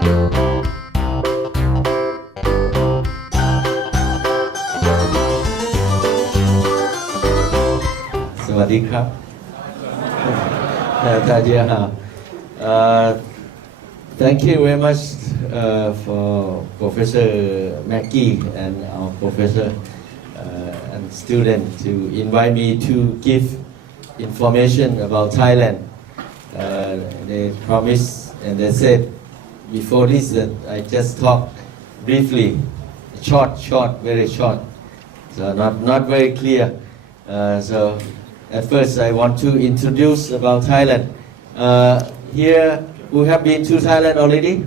สวัสดีครับ 大家好 Thank you very much for Professor Mackie and our professor and student to invite me to give information about Thailand. They promised and they said before this that I just talk briefly, short, very short, so not very clear. So at first I want to introduce about Thailand. Here, who have been to Thailand already?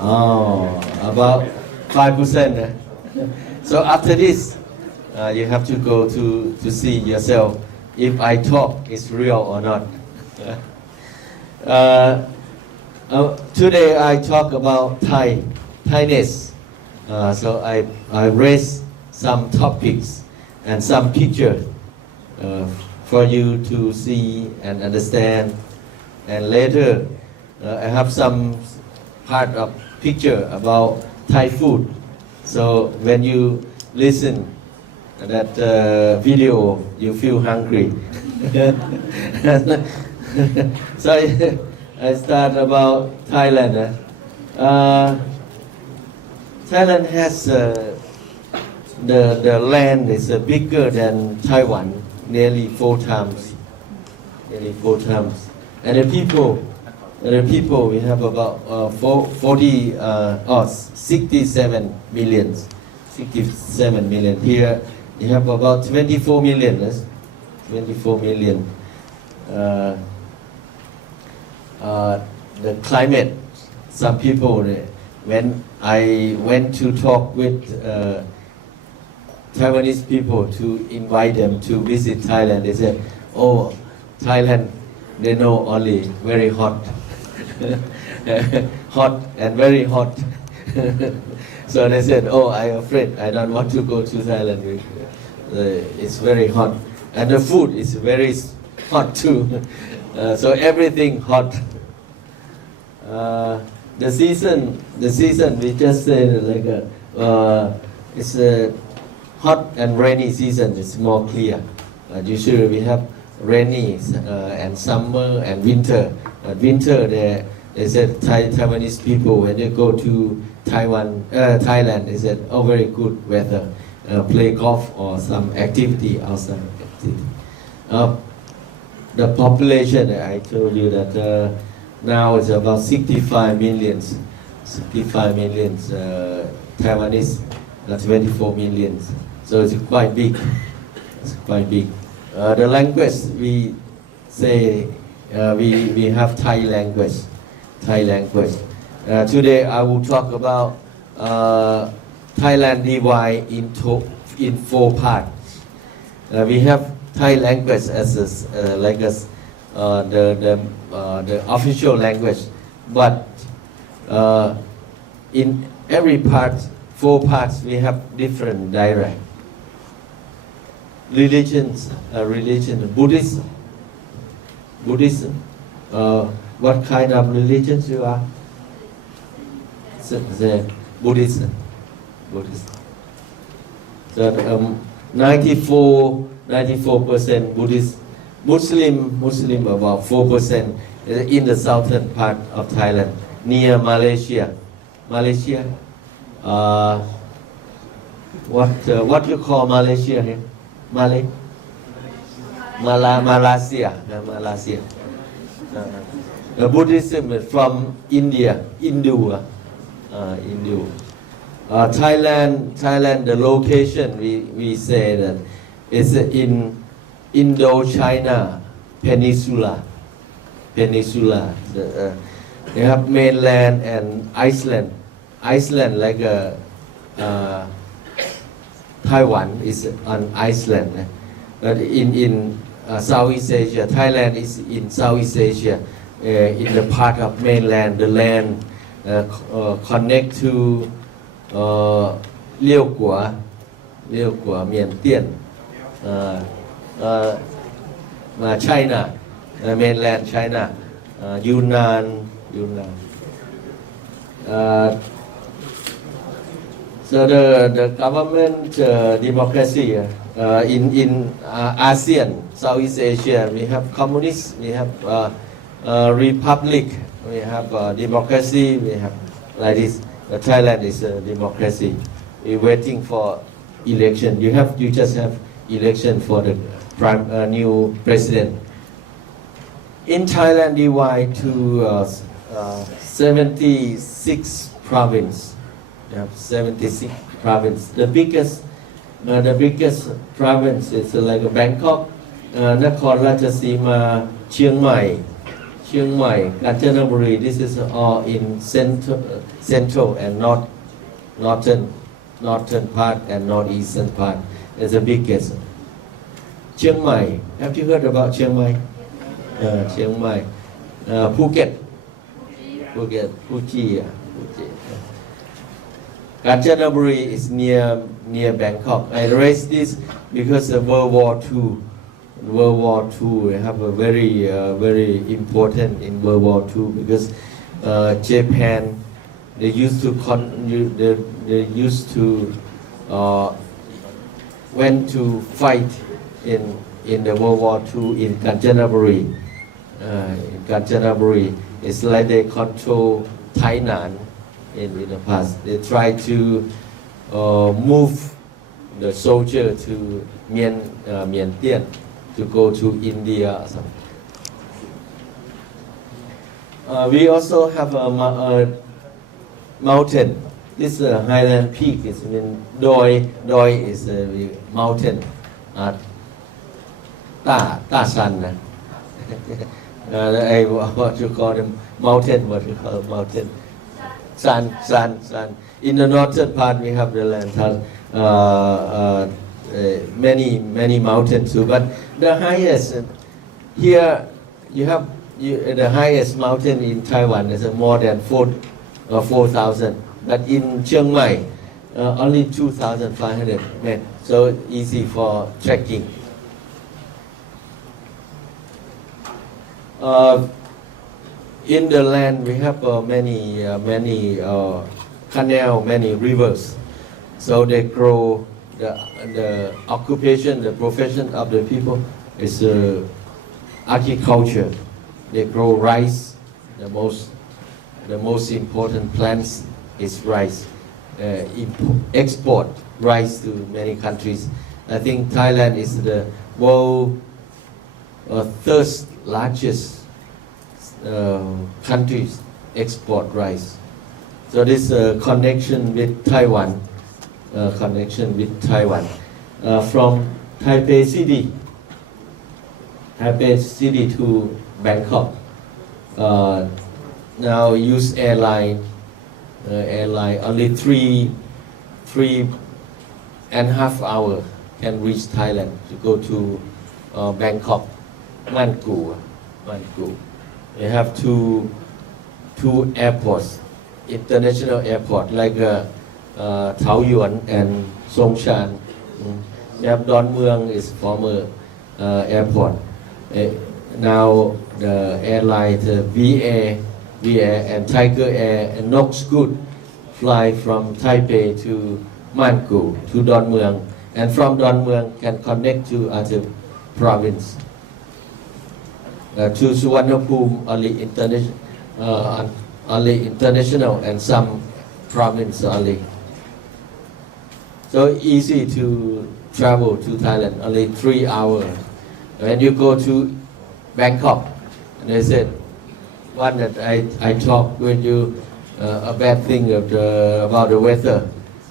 Oh, about 5%. So after this, you have to go to see yourself if I talk is real or not. Today I talk about Thainess. So I raise some topics and some pictures for you to see and understand. And later I have some part of picture about Thai food. So when you listen that video, you feel hungry. So I start about Thailand. Thailand has the land is bigger than Taiwan, nearly 4 times. And the people we have about 67 million. 67 million. Here you have about 24 million. 24 million. The climate. Some people, when I went to talk with Taiwanese people to invite them to visit Thailand, they said, "Oh, Thailand, they know only very hot, hot and very hot." So they said, "Oh, I'm afraid I don't want to go to Thailand. It's very hot, and the food is very hot too. So everything hot." The season we just said like it's a hot and rainy season. It's more clear. Usually we have rainy and summer and winter. But winter they said Taiwanese people when they go to Thailand, they said, "Oh, very good weather. Play golf or some activity outside." The population, I told you that now it's about 65 million. 65 million Taiwanese, 24 million. So it's quite big. It's quite big. The language we say we have Thai language. Today I will talk about Thailand divided in 4 parts. We have Thai language as the official language, but in every part, 4 parts, we have different dialect. Religion, Buddhism. What kind of religion you are? Buddhism. So 94% Buddhist. Muslim about 4% in the southern part of Thailand, near Malaysia. What you call Malaysia here? Malaysia. Buddhism is from India, Hindu. Thailand, the location we say that is in Indochina Peninsula. They have mainland and Iceland. Iceland like Taiwan is on Iceland. But in Southeast Asia, Thailand is in Southeast Asia, in the part of mainland, the land connect to Liêu Quả, Miền Tiên, China, mainland China. Yunnan. So the government democracy in ASEAN, Southeast Asia, we have communists, we have republic, we have democracy, we have like this. Thailand is a democracy. We're waiting for election. You just have election for the new president. In Thailand, divide to 76 provinces. You have 76 provinces. The biggest province is like Bangkok, Nakhon Ratchasima, Chiang Mai, Kanchanaburi. This is all in central and northern part and northeastern part. It's the biggest. Chiang Mai. Have you heard about Chiang Mai? Chiang Mai. Phuket. Phuket. Kanchanaburi is near Bangkok. I raised this because of World War II. World War II have a very important in World War II because Japan they used to went to fight in the World War II in Kanchanaburi. In Kanchanaburi, it's like they control Tainan in the past. They tried to move the soldier to Myanmar to go to India or something. We also have a mountain. This Highland Peak is Doi is a mountain. Ta San. What you call them mountain? What you call mountain? San. In the northern part we have the land many mountains too. But the highest here you have the highest mountain in Taiwan is more than 4,000. But in Chiang Mai only 2,500 meters. So easy for trekking. In the land we have many canal, many rivers. So they grow the occupation, the profession of the people is agriculture. They grow rice. The most important plants is rice. Export rice to many countries. I think Thailand is the world third largest countries export rice. So this connection with Taiwan, from Taipei City to Bangkok. Now use airline only 3.5 hours can reach Thailand to go to Bangkok, Manku. We have two airports, international airport like Taoyuan and Songshan. We have Don Mueang is former airport. Now the airline, the VA and Tiger Air and Nok Scoot fly from Taipei to Manku to Don Mueang, and from Don Mueang can connect to other province. To Suvarnabhumi only international and some province only. So easy to travel to Thailand, only 3 hours. When you go to Bangkok, and they said, one that I talked with you a bad thing about the weather,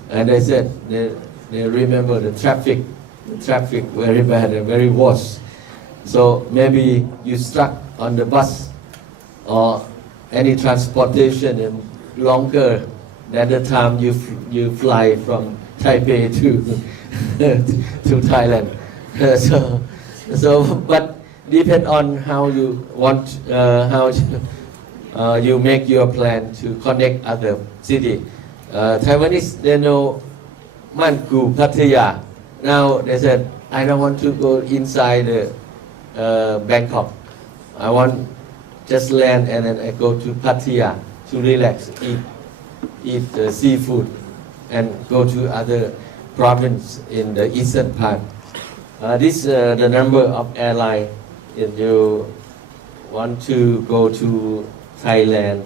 and they said they remember the traffic very bad and very worse. So maybe you stuck on the bus or any transportation and longer than the time you fly from Taipei to Thailand. But depend on how you want, you make your plan to connect other city. Taiwanese, they know Manku, Pattaya. Now they said, I don't want to go inside Bangkok. I want just land and then I go to Pattaya to relax, eat seafood, and go to other province in the eastern part. This the number of airline. If you want to go to Thailand,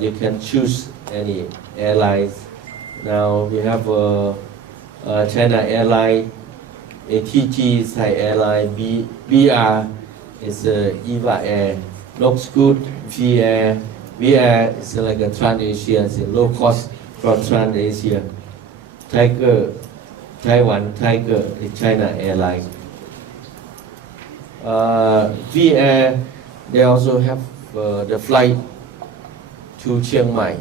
you can choose any airlines. Now we have China Airline, ATG is Thai Airline, BR is EVA Air, Nok Scoot, V-Air. V-Air is like a Trans-Asia, it's a low cost from Trans-Asia. Tiger, Taiwan Tiger is China Airline. V-Air, they also have the flight to Chiang Mai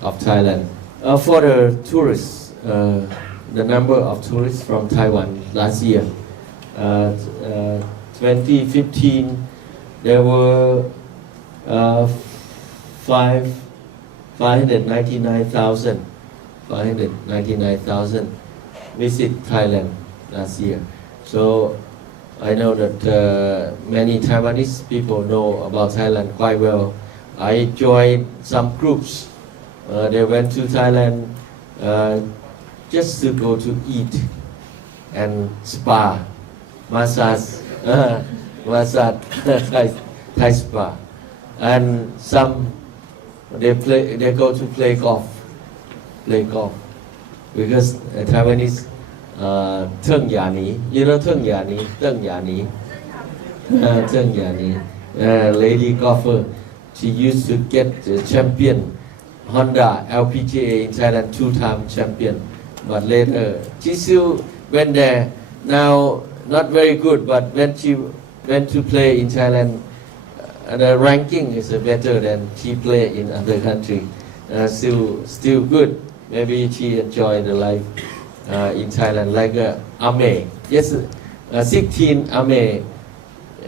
of Thailand. For the tourists, the number of tourists from Taiwan last year, 2015, there were 599,000 visit Thailand last year. So I know that many Taiwanese people know about Thailand quite well. I joined some groups. They went to Thailand just to go to eat and spa, massage, Thai spa, and some they go to play golf because Taiwanese เทิงหยาหนี you know เทิงหยาหนีlady golfer she used to get the champion Honda LPGA in Thailand 2-time champion but later she still went there now not very good but when she went to play in Thailand the ranking is better than she play in other country still good maybe she enjoy the life in Thailand like Ame. Yes, 16 Ame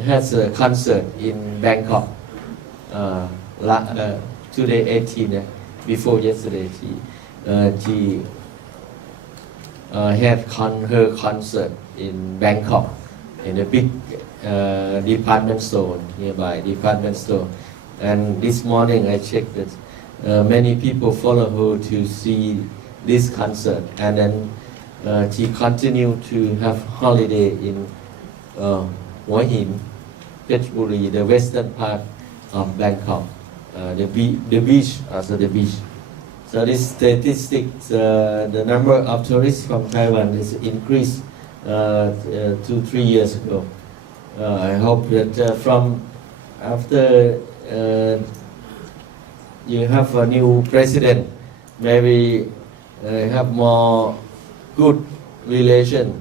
has a concert in Bangkok. Today 18, before yesterday she had her concert in Bangkok in a big department store, nearby department store. And this morning I checked that many people follow her to see this concert, and then she continued to have holiday in Hua Hin, Phetchaburi, the western part of Bangkok, the beach, also the beach. So this statistics, the number of tourists from Taiwan is increased 2-3 years ago. I hope that from after you have a new president, maybe have more good relation.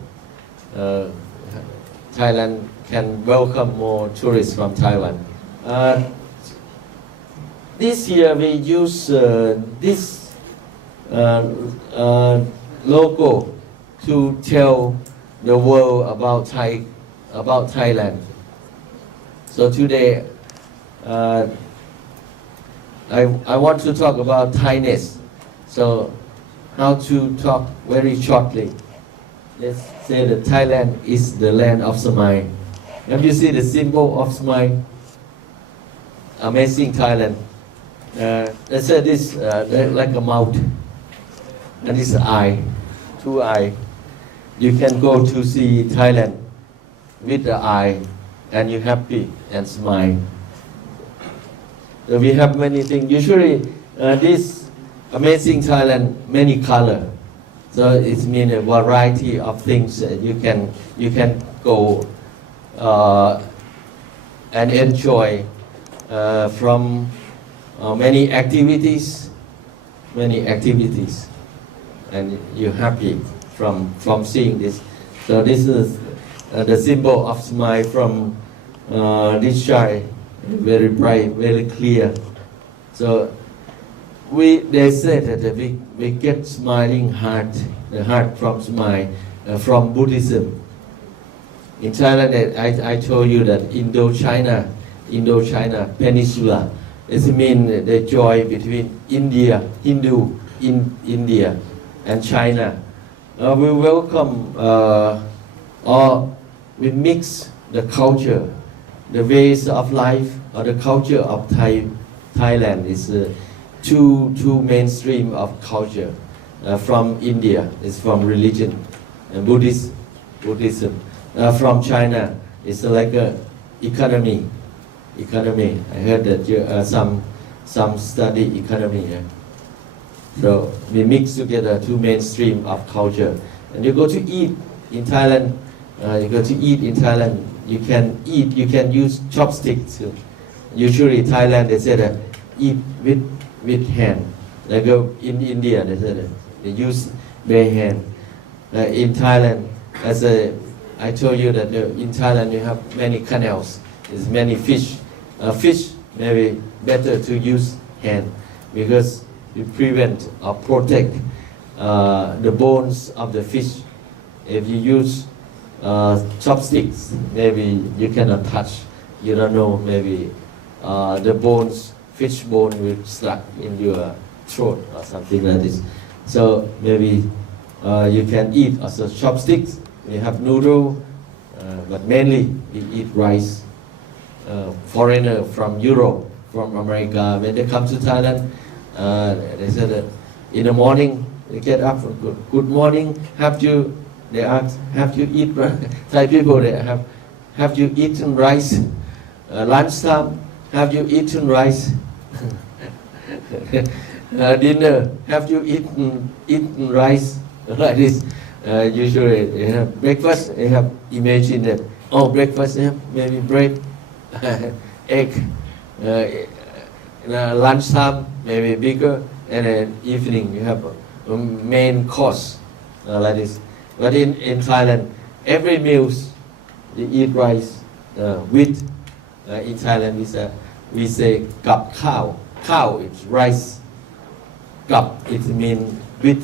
Thailand can welcome more tourists from Taiwan. This year we use this logo to tell the world about Thailand. So today I want to talk about Thainess. So how to talk very shortly. Let's say that Thailand is the land of smile. Have you seen the symbol of smile? Amazing Thailand. Let's say this like a mouth, and this eye, 2 eyes. You can go to see Thailand with the eye, and you're happy and smile. So we have many things. Usually, this Amazing Thailand, many color. So it means a variety of things you can go and enjoy from many activities, and you're happy from seeing this. So this is the symbol of smile from this shy, very bright, very clear. So they say that we get smiling heart, the heart from smile, from Buddhism. In Thailand, I told you that Indochina Peninsula, it means the joy between India, Hindu in India, and China. We welcome or we mix the culture the ways of life or the culture of Thailand is two mainstream of culture. From India is from religion, Buddhism. From China it's like a economy. I heard that some study economy. Yeah? So we mix together two mainstream of culture. And you go to eat in Thailand. You can use chopsticks. Usually Thailand they say that eat with hand. Like in India they say that they use bare hand. In Thailand, I told you that in Thailand you have many canals. There's many fish. Fish maybe better to use hand because you prevent or protect the bones of the fish. If you use chopsticks, maybe you cannot touch. You don't know, maybe the bones, fish bone will stuck in your throat or something like this. So maybe you can eat also chopsticks. We have noodle, but mainly we eat rice. Foreigner from Europe, from America, when they come to Thailand, they said that in the morning they get up for good morning. They ask, have you eat rice? Thai people they have you eaten rice? Lunchtime, have you eaten rice? Dinner, have you eatten rice? Like this. Usually they have breakfast. They have imagined that breakfast they have maybe bread, egg. Lunchtime maybe bigger, and then evening you have a main course like this. But in Thailand, every meals you eat rice with. In Thailand we say gap khao. Khao it's rice. Gap it means with.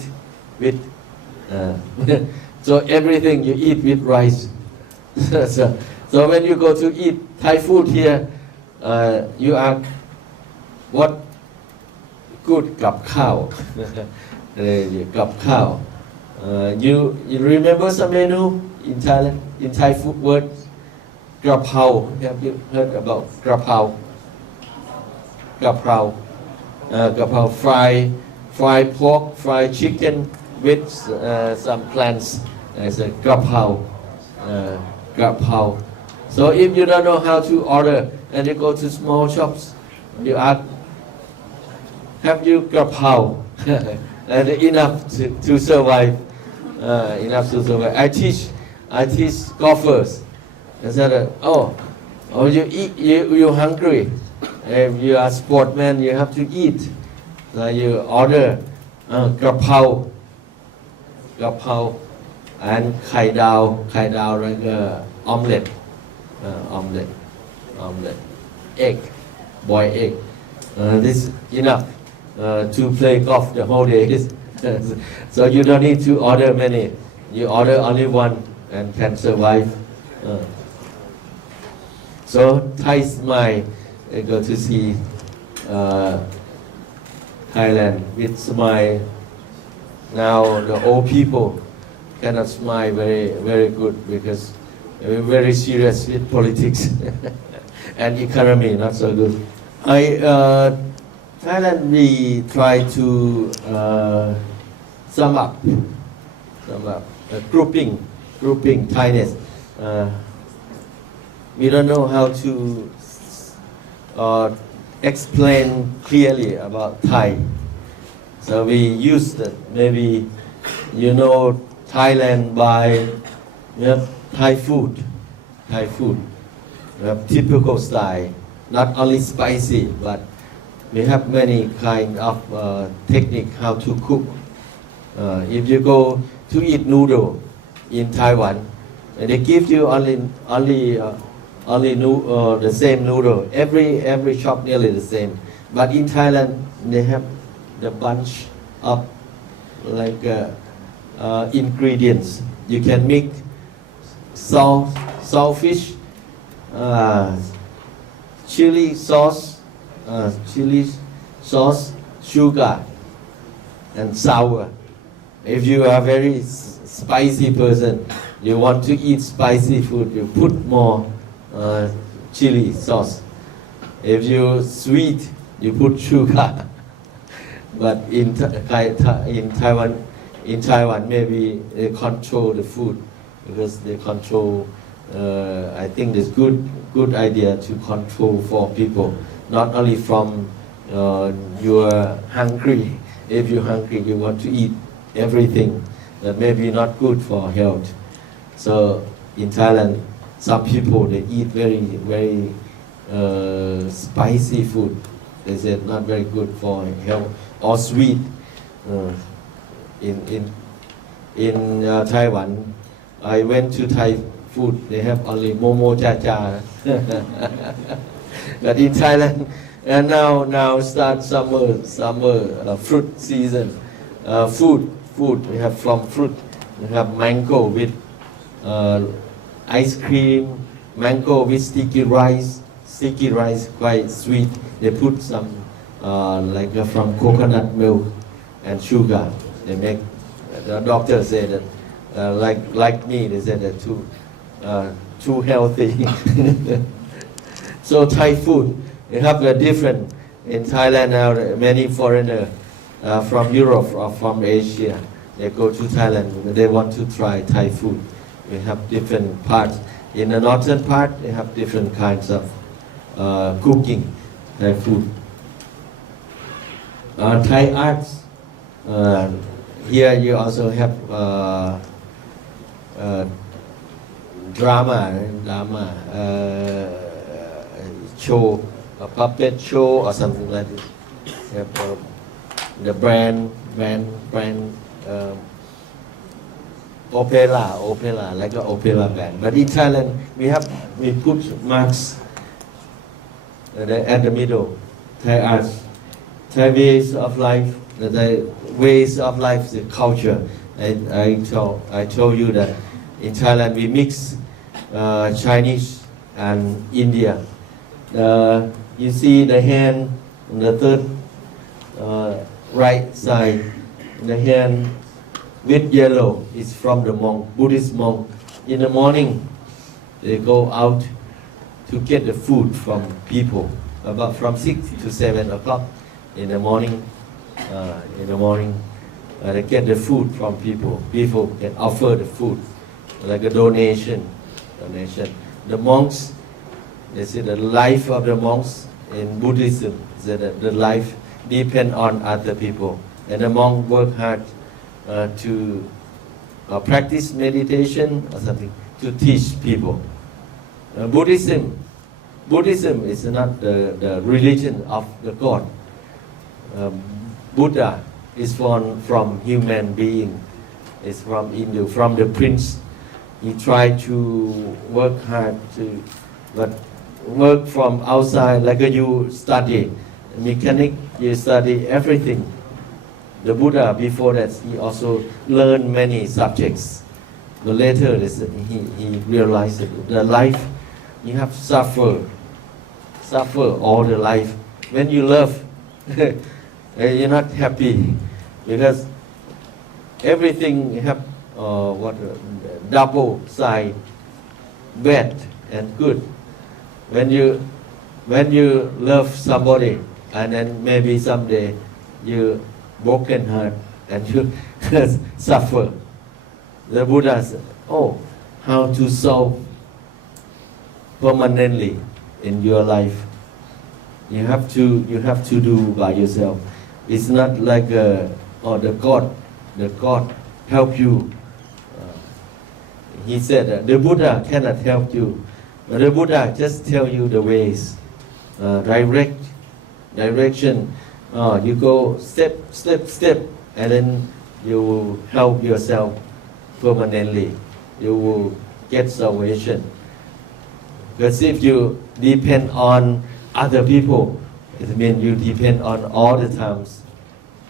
So everything you eat with rice. So when you go to eat Thai food here, you ask what good gap khao. Gap khao. You remember some menu in Thailand, in Thai food word? Grapao. Have you heard about grapao? Grapao, fried pork, fried chicken with some plants. It's a grapao. So if you don't know how to order, and you go to small shops, you ask, have you grapao? And enough to survive. I teach golfers. I said, you eat, you're hungry. If you are a sportsman, you have to eat. So you order grapao, and khai dao like omelette, egg, boiled egg. This is enough to play golf the whole day. So you don't need to order many. You order only one and can survive. So Thai smile, I go to see Thailand with smile. Now the old people cannot smile very good because we're very serious with politics and economy not so good. Thailand we try to sum up grouping Thainess. We don't know how to explain clearly about Thai. So we use that. Maybe you know Thailand by Thai food. We have typical style, not only spicy, but we have many kind of technique how to cook. If you go to eat noodle in Taiwan, they give you only the same noodle. Every shop nearly the same. But in Thailand, they have the bunch of like ingredients. You can make saltfish, chili sauce, sugar, and sour. If you are a very spicy person, you want to eat spicy food, you put more chili sauce. If you sweet, you put sugar. But in Taiwan, maybe they control the food because they control. I think it's good idea to control for people, not only from you're hungry. If you're hungry, you want to eat everything that may be not good for health. So in Thailand, some people they eat very spicy food. They said not very good for health or sweet. In Taiwan, I went to Thai food. They have only momo cha cha. But in Thailand, and now start summer fruit season. Food we have from fruit. We have mango with ice cream, mango with sticky rice. Sticky rice quite sweet. They put some from coconut milk and sugar. They make. The doctor said that like me, they said that too healthy. So Thai food, they have a different. In Thailand now, many foreigners from Europe or from Asia, they go to Thailand. They want to try Thai food. We have different parts. In the northern part, they have different kinds of cooking Thai food. Thai arts. Here you also have drama show, a puppet show or something like this. You have, the brand opera, like an opera band. But in Thailand, we put marks at the middle. Thai arts, Thai ways of life. The ways of life, the culture. I told you that in Thailand we mix Chinese and India. You see the hand on the third right side, the hand with yellow is from the monk, Buddhist monk. In the morning, they go out to get the food from people, about from 6 to 7 o'clock in the morning. They get the food from people. People can offer the food, like a donation. The monks, they say the life of the monks in Buddhism, that the life depend on other people. And the monk work hard to practice meditation or something, to teach people. Buddhism is not the religion of the God. Buddha is from human being. It's from Hindu, from the prince. He tried to work hard but work from outside, like you study mechanic, you study everything. The Buddha, before that, he also learned many subjects. But later, he realized that the life, you have to suffer all the life. When you love, you're not happy because everything have double side, bad and good. When you love somebody and then maybe someday you broken heart and you suffer. The Buddha said, how to solve permanently in your life. You have to do by yourself. It's not like the God help you. He said the Buddha cannot help you. But the Buddha just tell you the ways, direction. You go step, and then you will help yourself permanently. You will get salvation. Because if you depend on other people, it means you depend on all the times.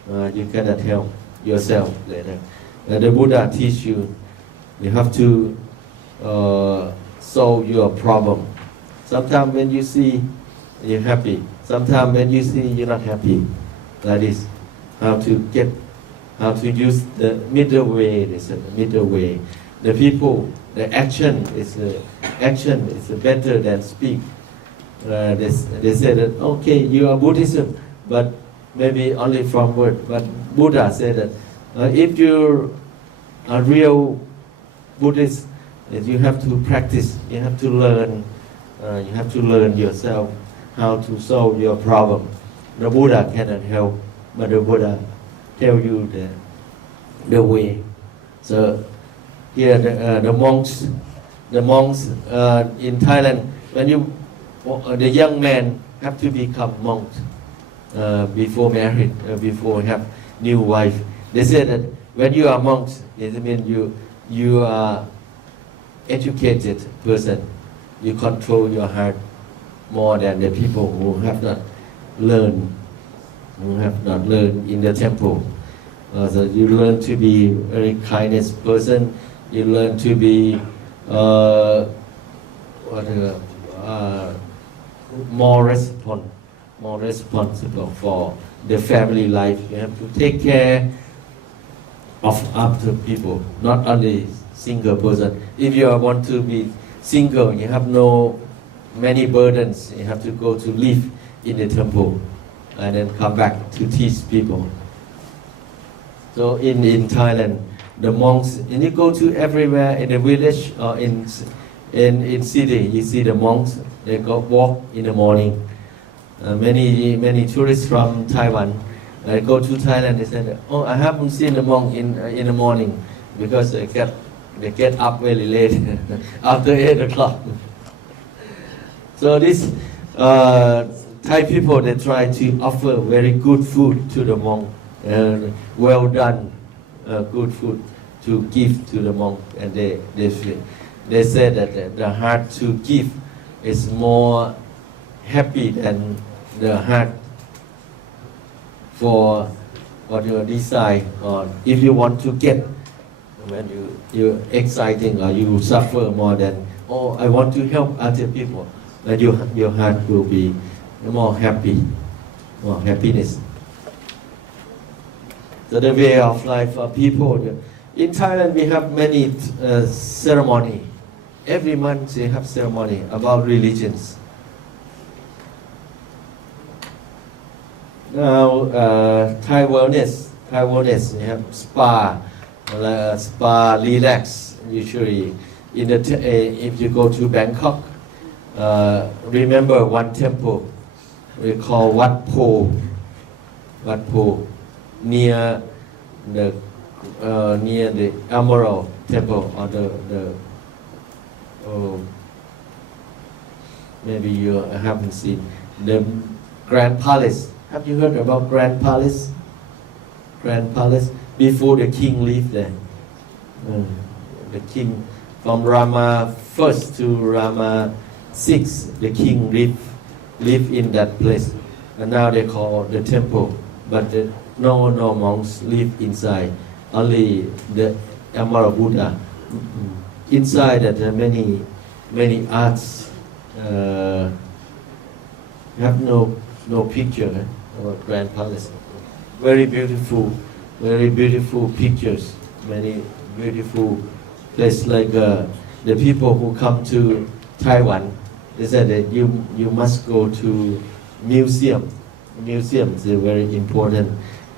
You cannot help yourself later. The Buddha teach you, you have to solve your problem. Sometimes when you see, you're happy. Sometimes when you see, you're not happy. That is how to use the middle way. There's a middle way. The people, the action is better than speak. they said that okay, you are Buddhism, but maybe only from word. But Buddha said that if you are real Buddhist, that you have to practice, you have to learn, yourself how to solve your problem. The Buddha cannot help, but the Buddha tell you the way. So here the monks in Thailand, when the young man have to become monk before married, before have new wife. They say that when you are monks, it means you are educated person. You control your heart more than the people who have not learned in the temple. So you learn to be very kindest person. You learn to be more responsible for the family life. You have to take care of other people, not only single person. If you want to be single, you have no many burdens. You have to go to live in the temple and then come back to teach people. So in Thailand, the monks, and you go to everywhere in the village or in city, you see the monks. They go walk in the morning. Many tourists from Taiwan go to Thailand. They say, "Oh, I haven't seen the monk in the morning because they get up very late after 8 o'clock." So this Thai people, they try to offer very good food to the monk, well done, good food to give to the monk, and they say that the heart to give is more happy than the heart for what you desire, or if you want to get, when you're exciting or you suffer more than, oh, I want to help other people, then your heart will be more happy, more happiness. So the way of life for people. In Thailand, we have many ceremony. Every month they have ceremony about religions. Now, Thai wellness, you have spa, relax. Usually, if you go to Bangkok, remember one temple we call Wat Po, near the Emerald Temple, or maybe you haven't seen the Grand Palace. Have you heard about Grand Palace? Grand Palace, before the king lived there. The king from Rama I to Rama VI, the king lived in that place. And now they call the temple, but no monks live inside. Only the Emerald Buddha. Inside that there are many arts. Have no picture about Grand Palace. Very beautiful pictures. Many beautiful places, like the people who come to Taiwan. They said that you must go to museum. Museums are very important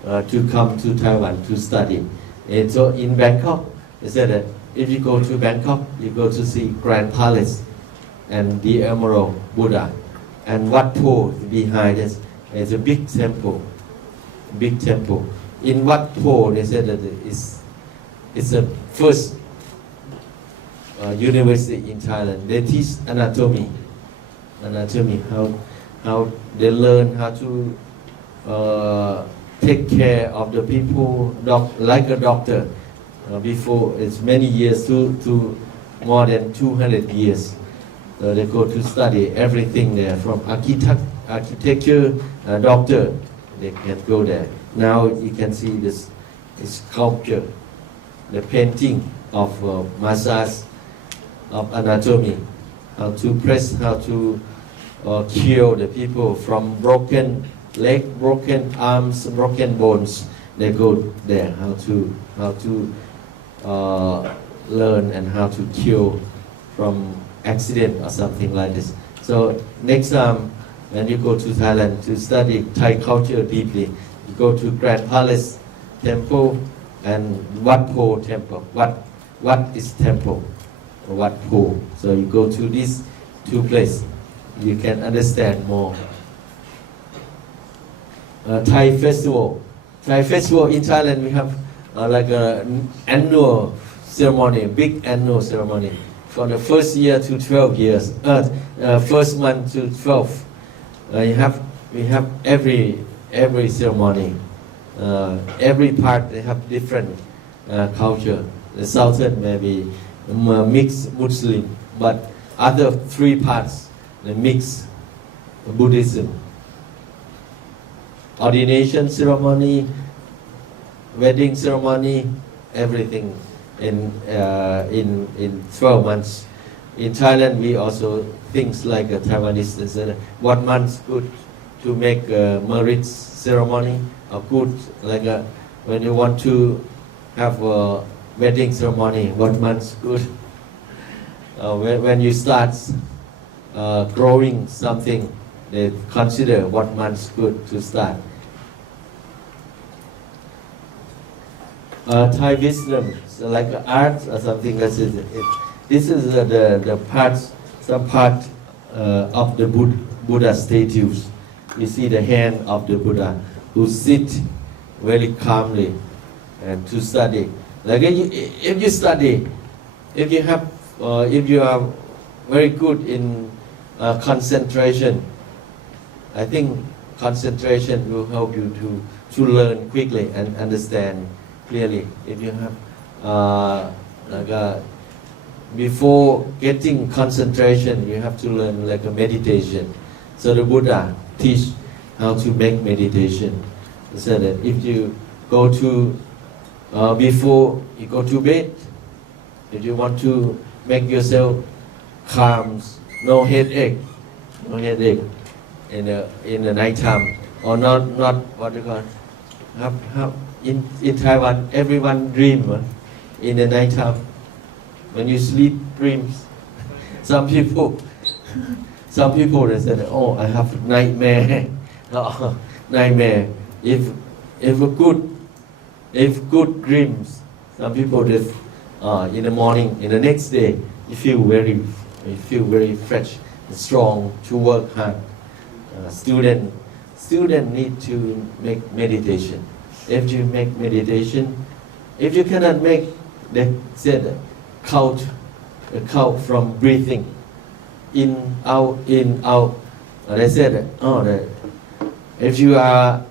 to come to Taiwan to study. And so in Bangkok, they said that if you go to Bangkok, you go to see Grand Palace and the Emerald Buddha. And Wat Po behind us is a big temple. In Wat Po, they said that it's the first university in Thailand. They teach anatomy, how they learn how to take care of the people like a doctor. Before, it's many years, to more than 200 years. They go to study everything there, from architecture, doctor, they can go there. Now you can see this sculpture, the painting of massage, of anatomy, how to press, how to cure the people from broken leg, broken arms, broken bones. They go there, how to learn and how to cure from accident or something like this. So next time when you go to Thailand to study Thai culture deeply, you go to Grand Palace Temple and Wat Po Temple. Wat is temple, Wat Po. So you go to these two places, you can understand more. Thai festival. Thai festival in Thailand we have like an annual ceremony, big annual ceremony. From the first year to 12 years, first month to 12, we have every ceremony. Every part they have different culture. The southern maybe mixed Muslim, but other three parts they mix Buddhism. Ordination ceremony, wedding ceremony, everything in 12 months. In Thailand, we also things like a Taiwanese. What month's good to make a marriage ceremony? Or good like when you want to have a wedding ceremony? What month's good? When you start growing something, they consider what month's good to start. Thai wisdom, so like art or something like this. This is the part, some part of the Buddha statues. You see the hand of the Buddha who sit very calmly and to study. Like if you study, if you are very good in concentration, I think concentration will help you to learn quickly and understand clearly. If you have before getting concentration, you have to learn like a meditation. So the Buddha teach how to make meditation. So that if you go to before you go to bed, if you want to make yourself calm, no headache in the night time, or not what you call have in Taiwan everyone dream in the night time. When you sleep, dreams. Some people they said, oh, I have nightmare. Nightmare. If good dreams, some people just in the morning, in the next day, you feel very fresh and strong to work hard. Student need to make meditation. If you make meditation, if you cannot make, they said count from breathing in out. They said if you are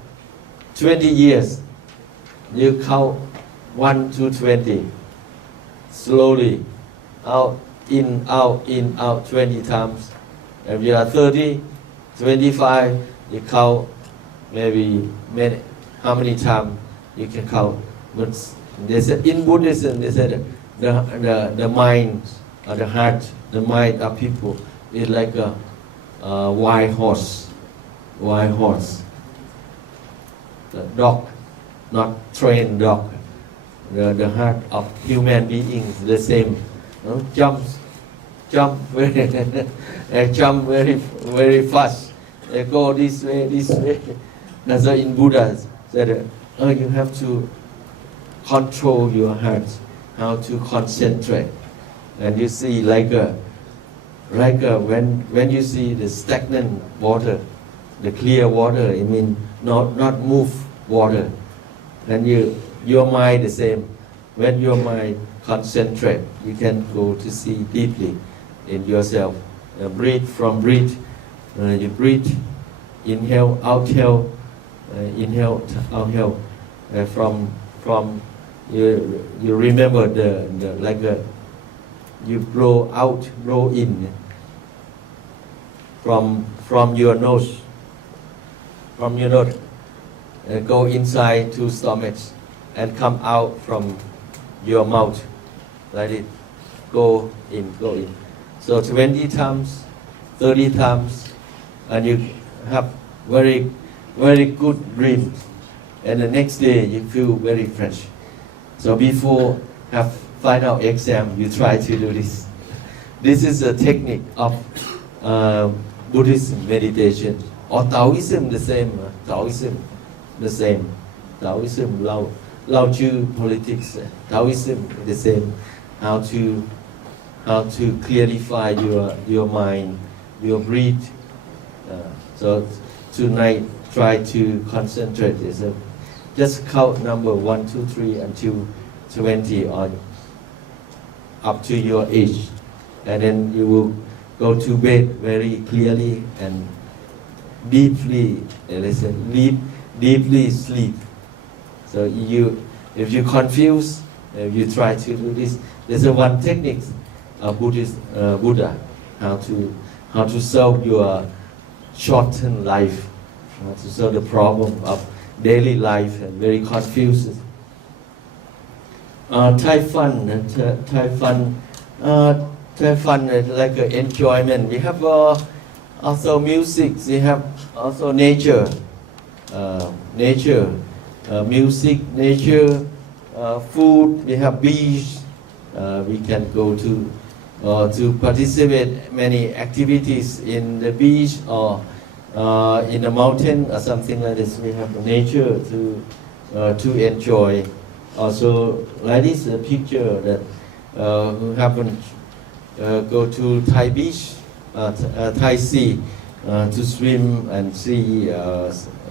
20 years, you count 1 to 20 slowly, in out 20 times. If you are 30, 25, you count maybe how many times you can count. But they said in Buddhism, they said the mind or the heart, the mind of people is like a wild horse. The dog, not trained dog. The heart of human beings the same. Jump very fast. They go this way. And so in Buddha said, you have to control your heart, how to concentrate. And you see like when you see the stagnant water, the clear water, I mean not move water. And your mind the same. When your mind concentrate, you can go to see deeply in yourself. Breathe. You breathe, inhale, exhale, inhale, exhale. From you remember you blow out, blow in from your nose, go inside to stomach and come out from your mouth. Like it, go in. So 20 times, 30 times, and you have very, very good dreams. And the next day you feel very fresh. So before have final exam, you try to do this. This is a technique of Buddhism meditation or Taoism the same. Taoism the same. Taoism Lao Tzu politics. Taoism the same. How to clarify your mind, your breath. So tonight try to concentrate. Just count number 1, 2, 3 until 20 or up to your age, and then you will go to bed very clearly and deeply deeply sleep. So if you confuse, you try to do this. There's one technique of Buddha, how to solve your shortened life, how to solve the problem of daily life and very confused. Thai fun is like enjoyment. We have also music. We have also nature, music, nature, food. We have beach. We can go to participate many activities in the beach or in the mountain or something like this. We have nature to enjoy. Also, like this picture that who happen go to Thai beach, Thai sea to swim and see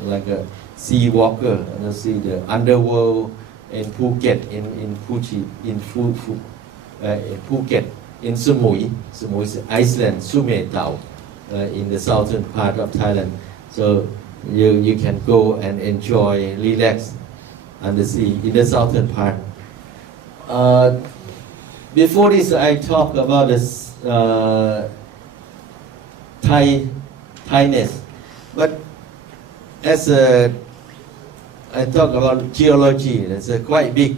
like a sea walker and see the underworld in Phuket, in Phuket, in Samui is Iceland, Sumetau, in the southern part of Thailand. So you can go and enjoy, relax on the sea in the southern part. Before this, I talk about this Thainess, but as I talk about geology, it's quite big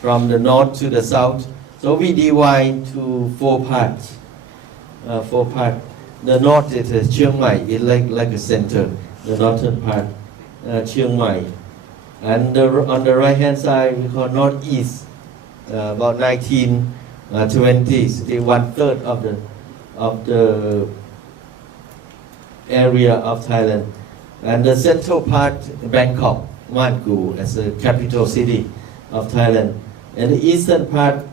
from the north to the south. So we divide to 4 parts. The north is Chiang Mai, it's like a center, the northern part, Chiang Mai. And on the right hand side, we call northeast, about 1920s, 1/3 of the area of Thailand. And the central part, Bangkok, Mangu, as the capital city of Thailand. And the eastern part,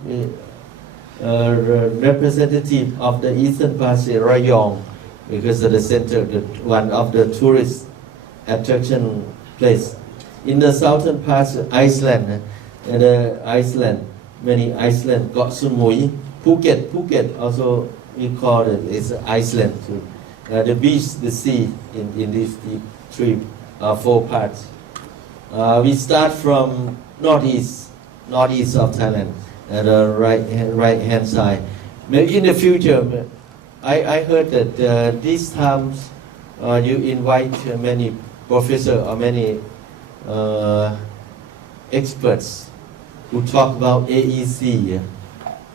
representative of the eastern part is Rayong, because of the center, one of the tourist attraction place. In the southern part, Iceland, many Iceland, got Samui, Phuket also we call it, it's Iceland too. The beach, the sea, in these 4 parts. We start from northeast of Thailand, at the right hand side. Maybe in the future, I heard that these times you invite many professors or many experts who talk about AEC,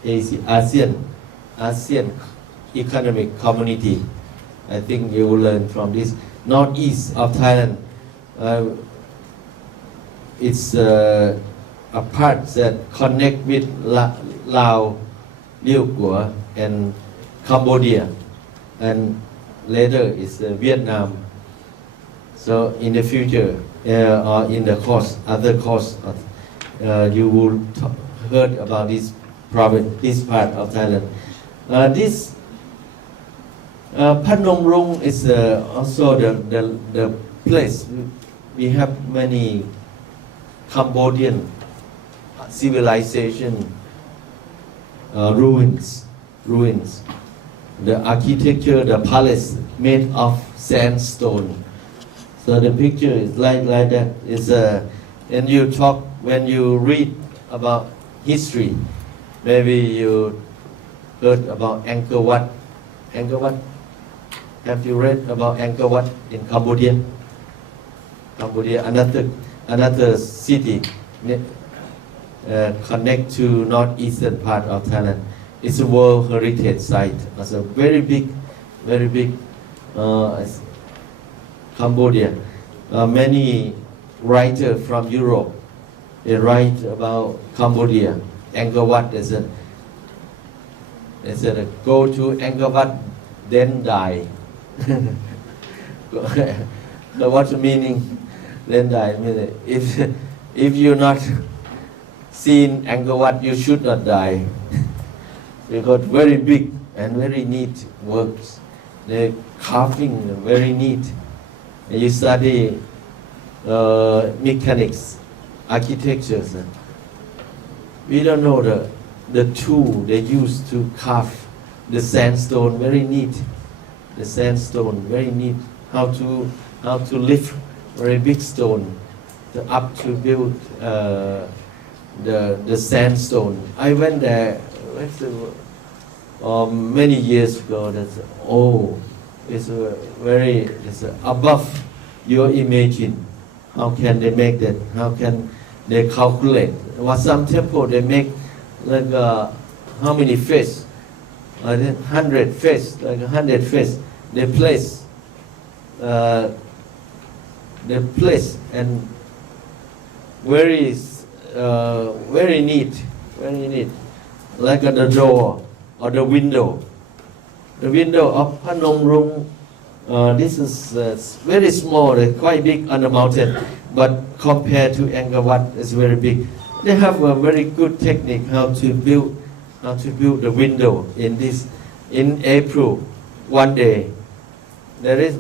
ASEAN Economic Community. I think you will learn from this. Northeast of Thailand, it's a part that connect with Laos, Liu and Cambodia, and later is Vietnam. So in the future, or in the course, other course, you will heard about this part of Thailand. This Phnom Rung is also the place. We have many Cambodian civilization ruins. The architecture, the palace made of sandstone. So the picture is like that. It's and you talk when you read about history. Maybe you heard about Angkor Wat. Angkor Wat. Have you read about Angkor Wat in Cambodia? Cambodia, another city connect to northeastern part of Thailand. It's a World Heritage Site. It's a very big Cambodia. Many writers from Europe, they write about Cambodia. Angkor Wat is a go to Angkor Wat then die. So what's the meaning? Then die. If you're not seen Angkor Wat, you should not die. Because very big and very neat works. The carving very neat. And you study mechanics, architecture. We don't know the tool they use to carve the sandstone, very neat. The sandstone, very neat. How to lift very big stone up to build the sandstone. I went there many years ago. It's above your imagine. How can they make that? How can they calculate? Well, some temple they make like how many face? 100 face, like 100 face. They place and very neat, like the door or the window. The window of Phnom Rung, this is very small, quite big on the mountain, but compared to Angkor Wat, it's very big. They have a very good technique how to build the window in April. One day, there is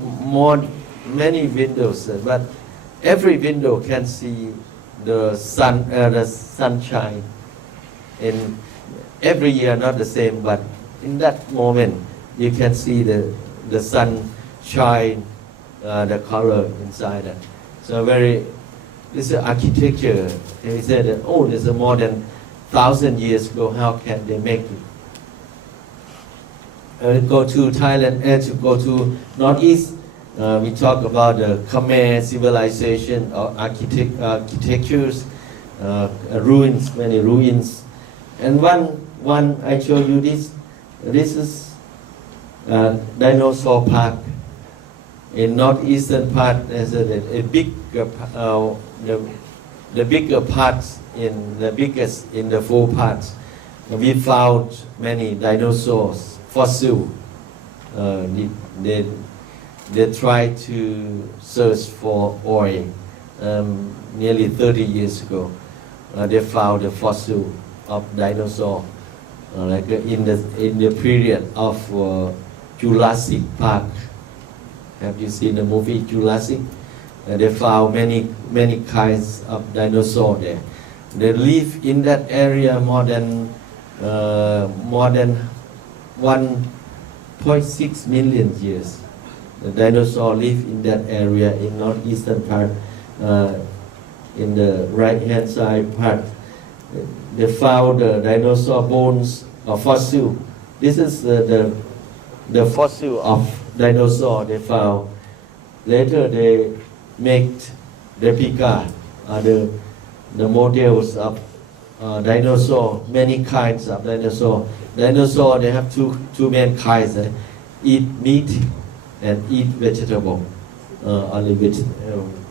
many windows, but every window can see the sunshine. In every year, not the same, but in that moment, you can see the sunshine, the color inside it. So this is architecture. They said that, this is more than 1,000 years ago. How can they make it? Go to Thailand and to go to Northeast. We talk about the Khmer civilization or architectures, ruins, many ruins. And one I show you this. This is dinosaur park. In northeastern part, there's a big, the bigger parts in the 4 parts. We found many dinosaurs fossil. They tried to search for oil. Nearly 30 years ago, they found the fossil of dinosaur, like in the period of Jurassic Park. Have you seen the movie Jurassic? They found many kinds of dinosaur there. They live in that area more than 1.6 million years. The dinosaur live in that area in northeastern part, in the right-hand side part. They found the dinosaur bones or fossil. This is the fossil of dinosaur they found. Later they make replica, the models of dinosaur, many kinds of dinosaur. Dinosaur, they have two main kinds. Eat meat and eat vegetable, only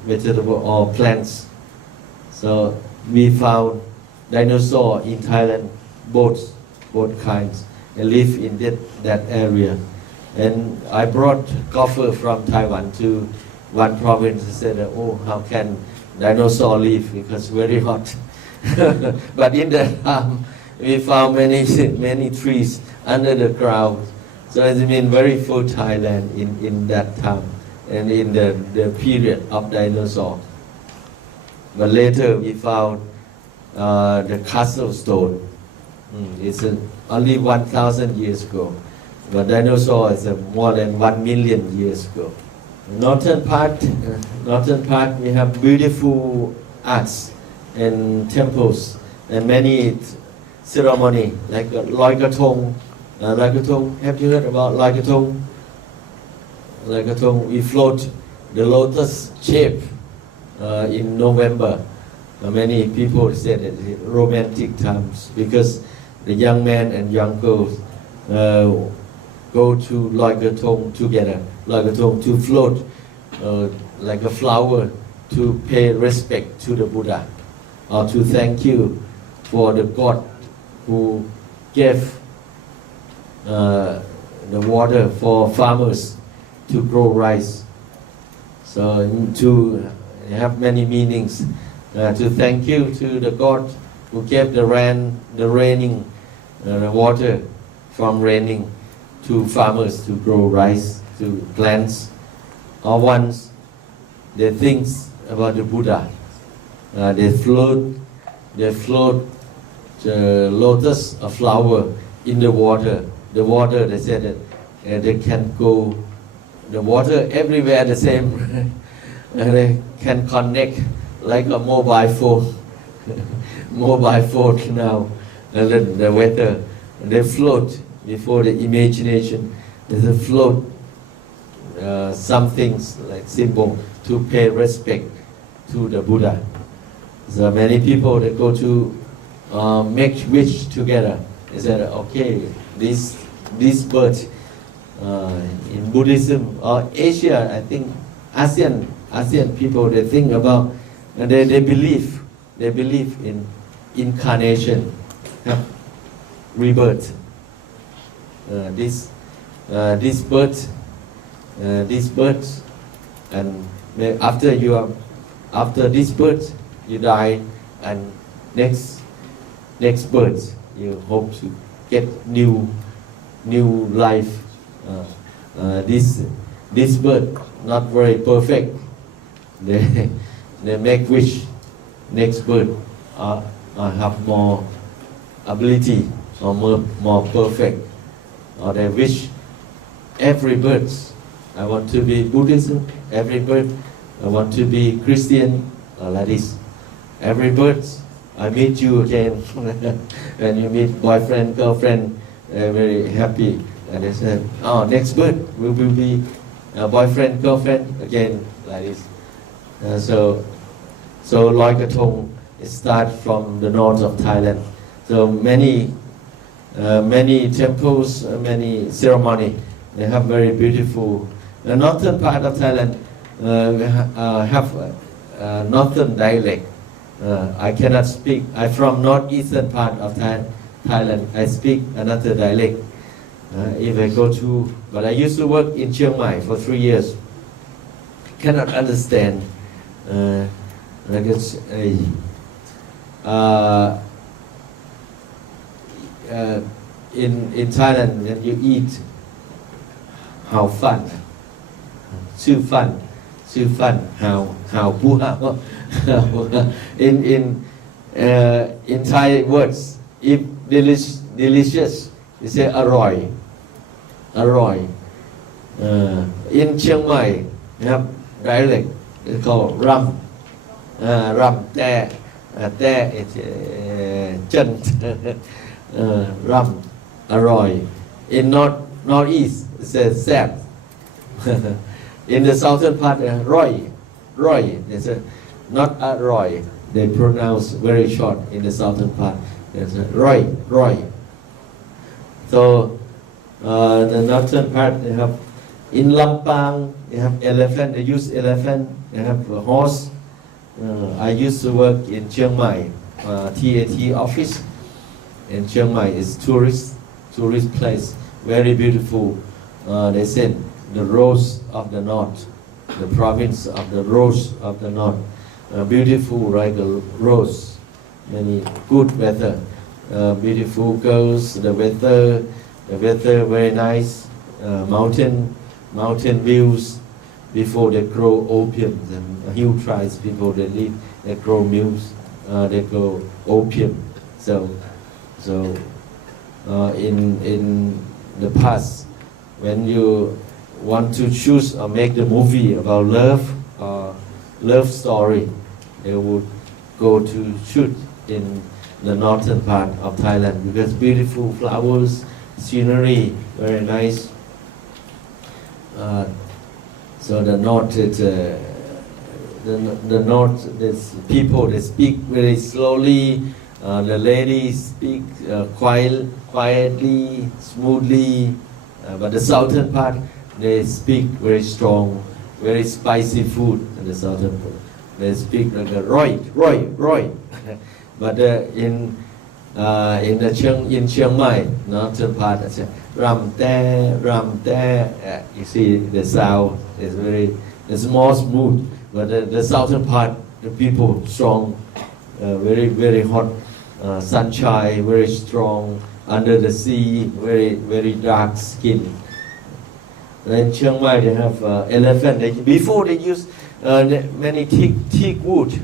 vegetable or plants. So we found dinosaur in Thailand, both kinds, and live in that area. And I brought copper from Taiwan to one province and said, how can dinosaur live? Because very hot. But in that time, we found many trees under the ground. So it's been very fertile land in that time and in the period of dinosaur. But later we found the castle stone. It's only 1,000 years ago. But dinosaur is more than 1 million years ago. Northern part we have beautiful arts and temples and many ceremony like Loi Krathong. Loi Krathong, have you heard about Loi Krathong? Loi Krathong, we float the lotus shape in November. Many people said that it's romantic times because the young men and young girls go to Loi Krathong together. Loi Krathong to float like a flower to pay respect to the Buddha or to thank you for the God who gave the water for farmers to grow rice. So to have many meanings, to thank you to the God who gave the raining, the water from raining to farmers to grow rice, to plants. Or once they think about the Buddha, they float the lotus, a flower, in the water. The water, they said that they can go, the water everywhere the same. They can connect like a mobile phone. Mobile phone now, and then the weather, they float before the imagination. They float some things like symbol to pay respect to the Buddha. So many people they go to make wish together. They said, okay, this bird in Buddhism or Asia, I think ASEAN people they think about, and they believe in incarnation, rebirth. This bird, and after this birth you die, and next birth you hope to get new life. This birth not very perfect. They make wish next birth have more ability or more perfect. Or they wish every birth I want to be Buddhism, every birth I want to be Christian, like this. Every birth I meet you again. When you meet boyfriend, girlfriend, very happy. And they said, oh, next birth we will be boyfriend, girlfriend again, like this. So Loi Krathong start from the north of Thailand. So many temples, many ceremony. They have very beautiful. The northern part of Thailand have northern dialect. I cannot speak. I'm from northeastern part of Thailand. I speak another dialect. If I go to, but I used to work in Chiang Mai for 3 years. Cannot understand. Like it's in Thailand when you eat, how fun, too fun, how buha. In Thai words, if delicious, you say arroy. In Chiang Mai, you have dialect. It's called ram. Ram te it's chân. Ram, arroy. In northeast, it says sap. In the southern part, roy. It's not arroy. They pronounce very short in the southern part. It's roy. So the northern part, they have in Lampang, they have elephant. They use elephant. They have a horse. I used to work in Chiang Mai, TAT office. In Chiang Mai is tourist place, very beautiful. They said the rose of the north, the province of the rose of the north, beautiful like a rose. Many good weather, beautiful girls. The weather very nice. Mountain views. Before they grow opium, and hill tribes people they grow mules, they grow opium. So in the past, when you want to choose or make the movie about love story, they would go to shoot in the northern part of Thailand because beautiful flowers, scenery, very nice. So the north, the north, there's people they speak very slowly. The ladies speak quietly, smoothly. But the southern part, they speak very strong, very spicy food. In the southern part, they speak like a roy. But in Chiang Mai, northern part, ram te. You see the sound is it's more smooth, but the southern part, the people strong, very hot, sunshine, very strong, under the sea, very dark skin. In Chiang Mai they have elephant. Before they use many teak wood.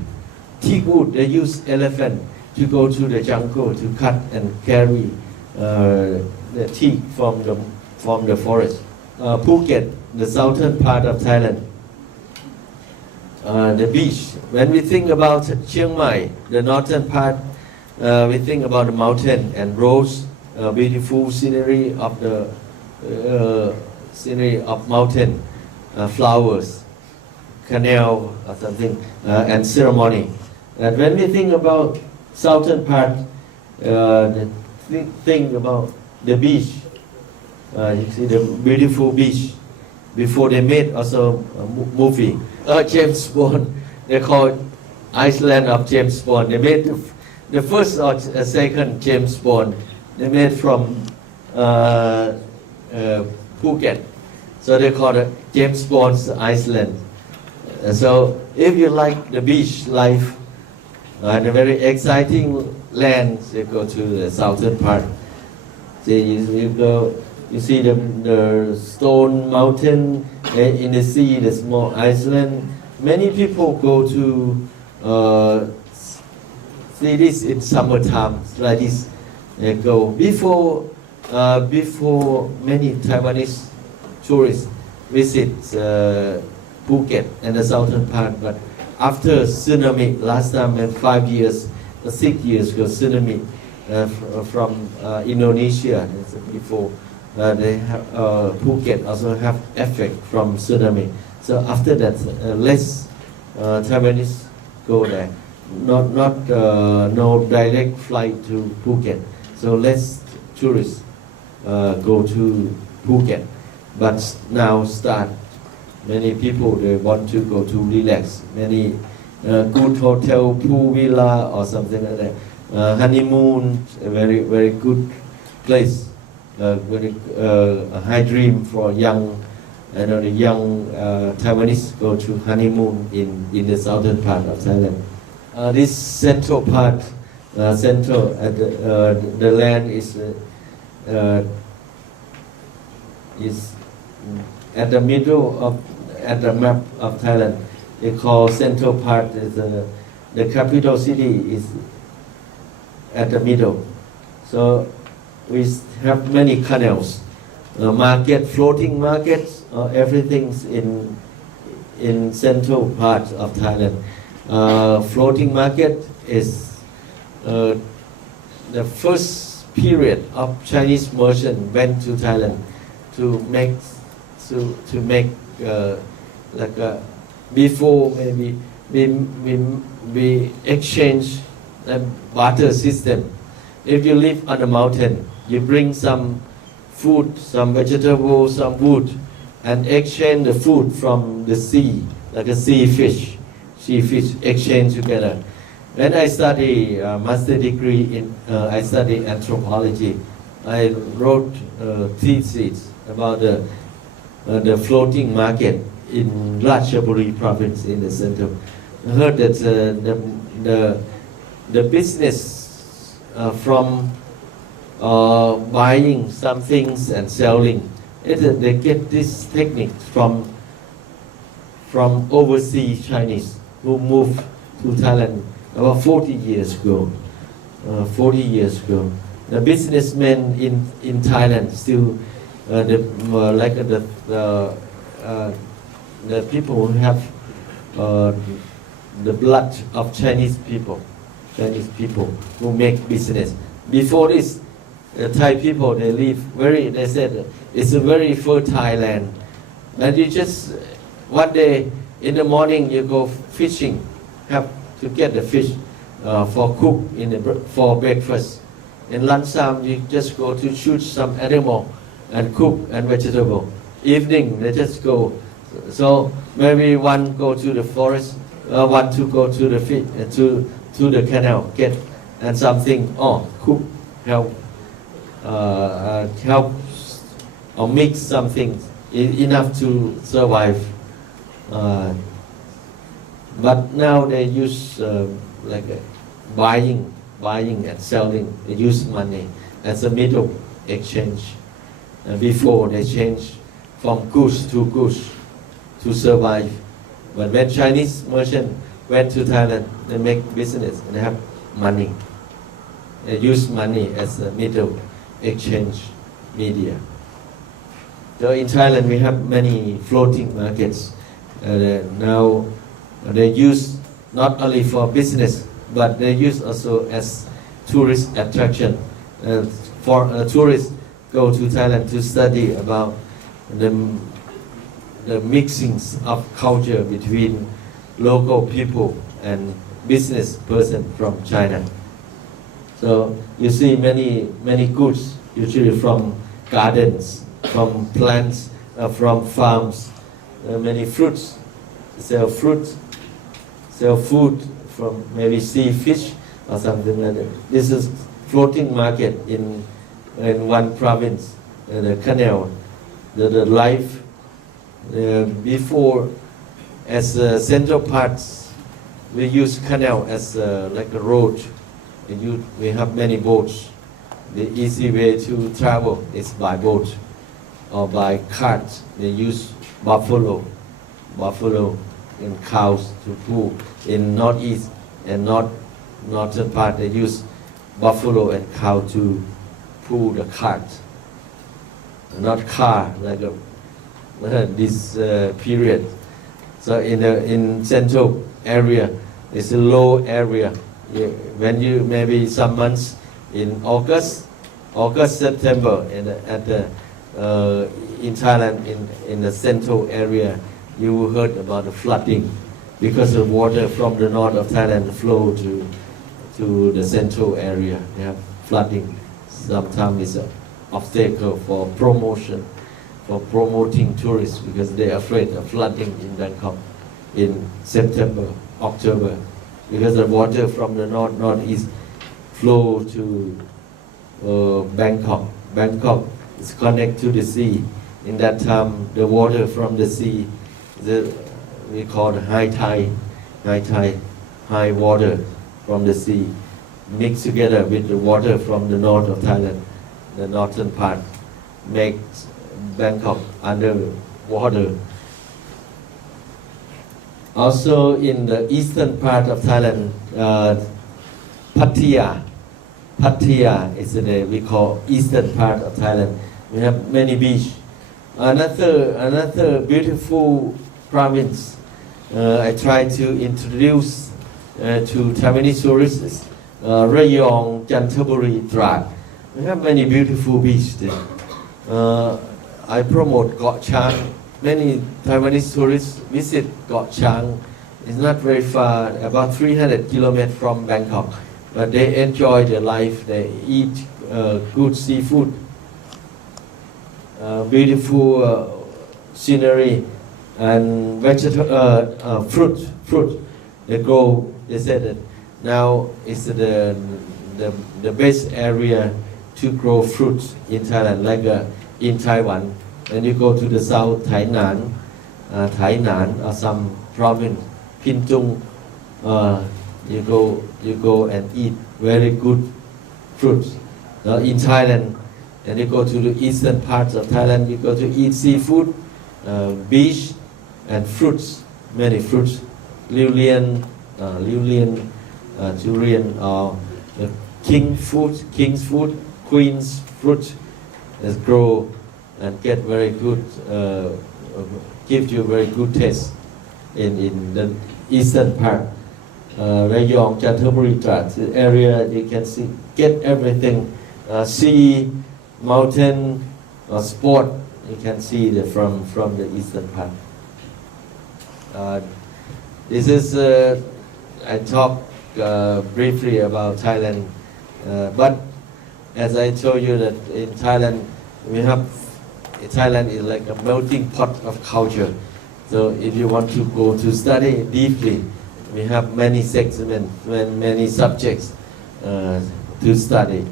They use elephant to go to the jungle to cut and carry the teak from the forest. Phuket, the southern part of Thailand. The beach. When we think about Chiang Mai, the northern part, we think about the mountain and roads, beautiful scenery of mountain, flowers, canal or something, and ceremony. And when we think about southern part, think about the beach. You see the beautiful beach. Before they made also a movie, James Bond. They call it Iceland of James Bond. They made the first or second James Bond. They made from Phuket. So they call it James Bond's Iceland. So if you like the beach life and a very exciting land, you go to the southern part. See, you see the stone mountain in the sea, the small island. Many people go to see this in summertime, like this. They go before many Taiwanese tourists visit Phuket and the southern part, but after tsunami last time, 5 years, 6 years ago, tsunami from Indonesia. Before they have Phuket also have effect from tsunami. So after that, less Taiwanese go there. No direct flight to Phuket. So less tourists go to Phuket. But now start. Many people they want to go to relax. Many good hotel, pool villa or something like that. Honeymoon, a very good place. Very high dream for young Taiwanese go to honeymoon in the southern part of Thailand. This central part, central the land is at the middle at the map of Thailand. They call central part is the capital city is at the middle. So we have many canals, market, floating markets, everything's in central part of Thailand. Floating market is the first period of Chinese merchant went to Thailand to make like before maybe we exchange a barter system. If you live on a mountain, you bring some food, some vegetables, some wood, and exchange the food from the sea, like a sea fish exchange together. When I study master degree I study anthropology. I wrote thesis about the floating market in Ratchaburi province in the center. I heard that the business from buying some things and selling, they get this technique from overseas Chinese who moved to Thailand about 40 years ago. 40 years ago, the businessmen in Thailand still the people who have the blood of Chinese people who make business. Before this, the Thai people they said it's a very fertile land, and you just one day in the morning you go fishing, have to get the fish for cook for breakfast. In lunchtime you just go to shoot some animal and cook and vegetable. Evening they just go. So maybe one go to the forest, one to go to the fish, to the canal, get and something cook, help or mix something enough to survive. But now they use like buying and selling. They use money as a middle exchange. Before they change from goods to goods to survive. But when Chinese merchant went to Thailand, they make business and they have money. They use money as a middle exchange media. So in Thailand we have many floating markets. Now they use not only for business, but they use also as tourist attraction. For tourists go to Thailand to study about the mixings of culture between local people and business person from China. So you see many goods, usually from gardens, from plants, from farms, many fruits, sell food from maybe sea fish or something like that. This is floating market in one province, the canal, the life before as central parts. We use canal as like a road. We have many boats. The easy way to travel is by boat or by cart. They use buffalo and cows to pull. In northeast and northern part, they use buffalo and cow to pull the cart, not car like this period. So in central area, it's a low area. When you maybe some months in August, September, in Thailand, in the central area, you heard about the flooding because the water from the north of Thailand flow to the central area. They have flooding. Sometimes it's an obstacle for promotion, for promoting tourists because they are afraid of flooding in Bangkok in September, October, because the water from the northeast flow to Bangkok. Bangkok is connected to the sea. In that time, the water from the sea, we call it high tide, high water from the sea, mixed together with the water from the north of Thailand, the northern part, makes Bangkok under water. Also in the eastern part of Thailand, Pattaya is we call eastern part of Thailand. We have many beach. Another beautiful province I try to introduce to Taiwanese tourists, Rayong, Chanthaburi, Trat. We have many beautiful beaches there. I promote Got Chang. Many Taiwanese tourists visit Got Chang. It's not very far, about 300 kilometers from Bangkok. But they enjoy their life. They eat good seafood, beautiful scenery, and fruit. They grow. They said that now it's the best area to grow fruits in Thailand, like in Taiwan. When you go to the south, Tainan or some province, Pintung, you go and eat very good fruits. Now in Thailand, and you go to the eastern parts of Thailand, you go to eat seafood, beach, and fruits, many fruits, durian, or king's fruit, queen's fruit, that grow and get very good, give you very good taste in the eastern part. Rayong, Chanthaburi, Trat, the area you can see, get everything, sea, mountain, sport, you can see from the eastern part. This is, I talk briefly about Thailand, but as I told you that in Thailand, Thailand is like a melting pot of culture. So if you want to go to study deeply, we have many segments, many subjects to study.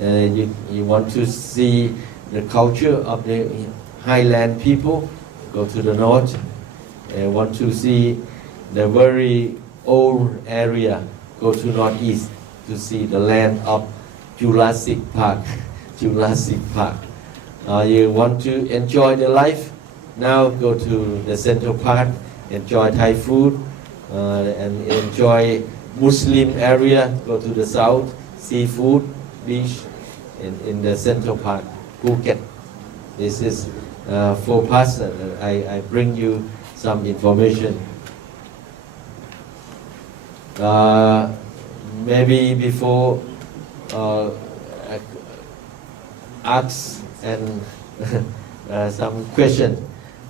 You want to see the culture of the highland people, go to the north. Want to see the very old area, go to northeast to see the land of Jurassic Park. Jurassic Park. You want to enjoy the life? Now go to the central part, enjoy Thai food, and enjoy Muslim area. Go to the south, seafood, beach in the central part, Phuket. This is 4 parts. I bring you some information. Maybe before ask and some question,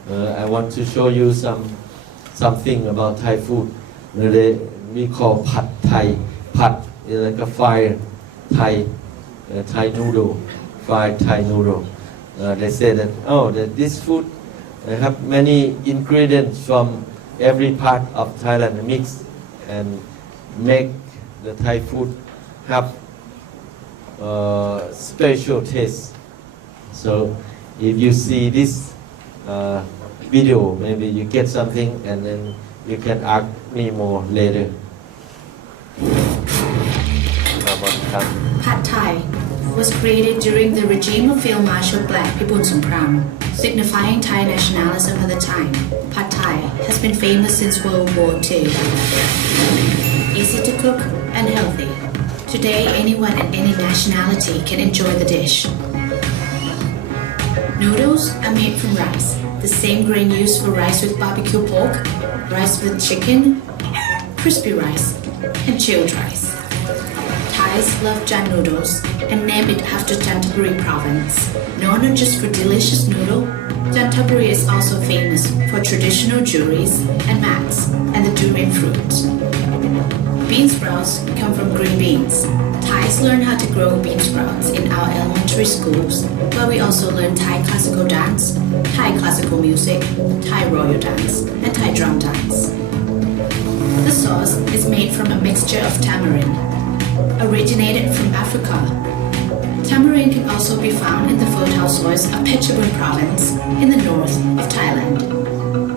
I want to show you something about Thai food. We call Pad Thai. Pad is like a fried Thai noodle, fried Thai noodle. They say that this food have many ingredients from every part of Thailand mixed and make the Thai food have special taste. So if you see this video, maybe you get something and then you can ask me more later. Pad Thai was created during the regime of Field Marshal Black Pibun Songkram, signifying Thai nationalism at the time. Pad Thai has been famous since World War II. Easy to cook and healthy. Today, anyone and any nationality can enjoy the dish. Noodles are made from rice, the same grain used for rice with barbecue pork, rice with chicken, crispy rice, and chilled rice. Thais love Jan noodles and named it after Chanthaburi province. Known not just for delicious noodle, Chanthaburi is also famous for traditional jewelries and mats and the durian fruit. Bean sprouts come from green beans. Thais learn how to grow bean sprouts in our elementary schools, where we also learn Thai classical dance, Thai classical music, Thai royal dance, and Thai drum dance. The sauce is made from a mixture of tamarind, originated from Africa. Tamarind can also be found in the fertile soils of Phetchabun province in the north of Thailand.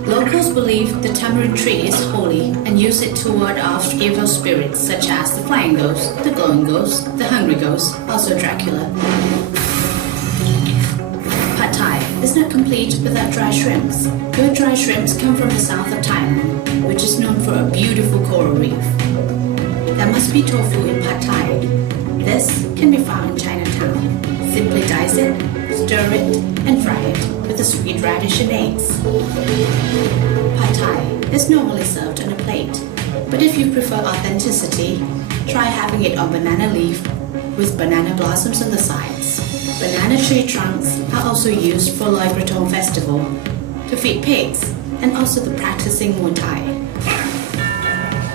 Locals believe the tamarind tree is holy and use it to ward off evil spirits such as the flying ghost, the glowing ghost, the hungry ghost, also Dracula. Pad Thai is not complete without dry shrimps. Good dry shrimps come from the south of Thailand, which is known for a beautiful coral reef. There must be tofu in Pad Thai. This can be found in Chinatown. Simply dice it, stir it, and fry it with the sweet radish and eggs. Pad Thai is normally served on a plate, but if you prefer authenticity, try having it on banana leaf with banana blossoms on the sides. Banana tree trunks are also used for Loi Krathong festival, to feed pigs, and also the practicing Muay Thai.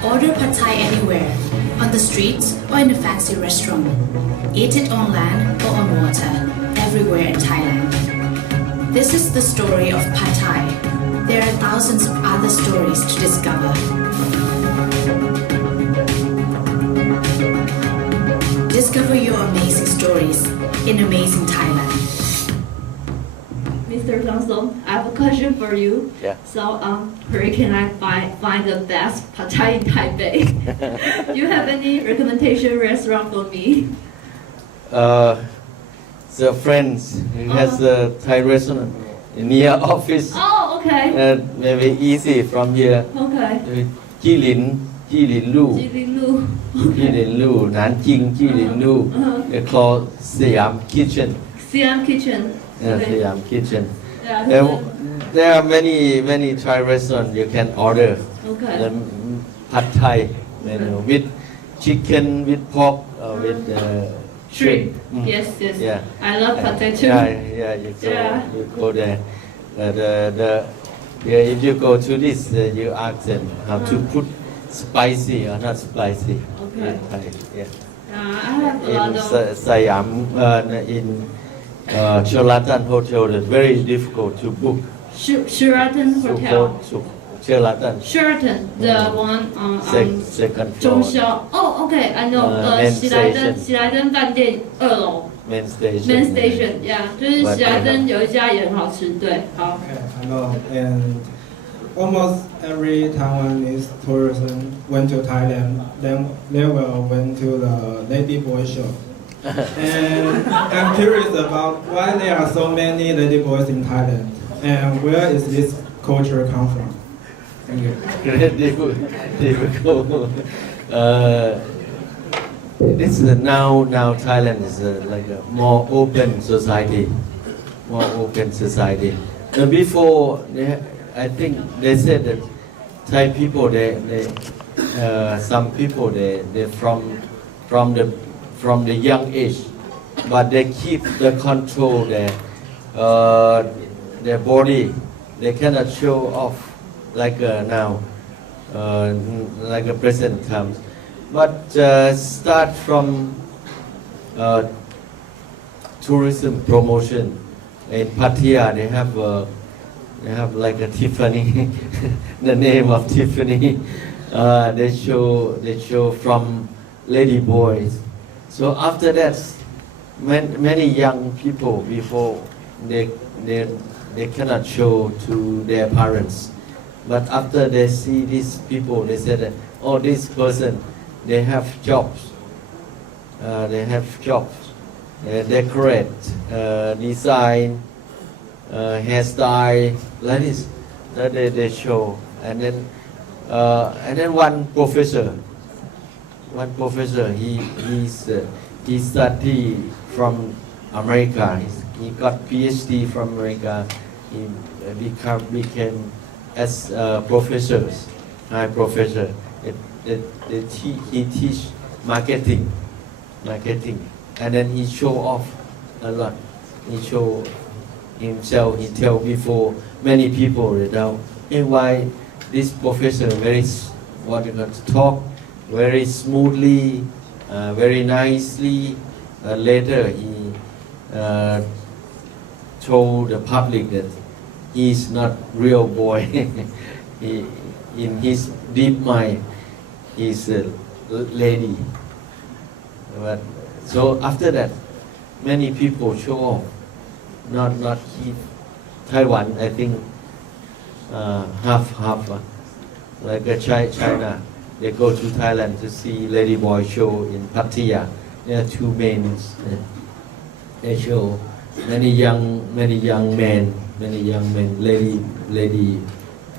Order Pad Thai anywhere, on the streets or in a fancy restaurant. Eat it on land or on water, everywhere in Thailand. This is the story of Pad Thai. There are thousands of other stories to discover. Discover your amazing stories in amazing Thailand. Mr. Langsong, I have a question for you. Yeah. So, where can I find the best Pad Thai in Taipei? Do you have any recommendation restaurant for me? The friends who has a Thai restaurant near office. Oh, okay. Maybe easy from here. Okay. Jilin Lu, Jilin Jilin Lu, Nanjing Jilin Lu. They call Siam Kitchen. Siam Kitchen. Okay. Siam Kitchen. Yeah. There are many Thai restaurants you can order. Okay. The Pad Thai menu with chicken, with pork, with Shrimp. Mm. Yes. Yeah. I love Pad Thai too. You go there. If you go to this, you ask them how to put spicy or not spicy. Okay. Thai, yeah. I have a In lot of... Siam, in Sheraton Hotel, it's very difficult to book. Sheraton Hotel. Sheraton. Sheraton, the one on Second floor. 中消. Oh, okay, I know. 喜来登饭店2楼. main station. Main Station, yeah，就是喜来登有一家也很好吃，对，好。 Okay, hello. And almost every Taiwanese tourism went to Thailand. Then they will went to the Lady Boy show. And I'm curious about why there are so many lady boys in Thailand, and where is this culture come from? Thank you. Difficult. This is now Thailand is like a more open society, more open society. Before, I think they said that Thai people, some people they from the young age, but they keep the control their body. They cannot show off like now, like a present times. But start from tourism promotion in Pattaya. They have like a Tiffany, the name of Tiffany. They show from lady boys. So after that, many young people before they cannot show to their parents. But after they see these people, they said that, oh, this person, they have jobs. Decorate, design, hairstyle, like this. That they show. And then one professor, he studied from America. He got PhD from America. He became as professors, high professor. He teach marketing, and then he show off a lot. He show himself. He tell before many people that why this professor talk very smoothly, very nicely. Later he told the public that he's not real boy. In his deep mind, he's a lady. But so after that, many people show off. Not he. Taiwan, I think half. Like China, they go to Thailand to see lady boy show in Pattaya. There are two main. They show many young men,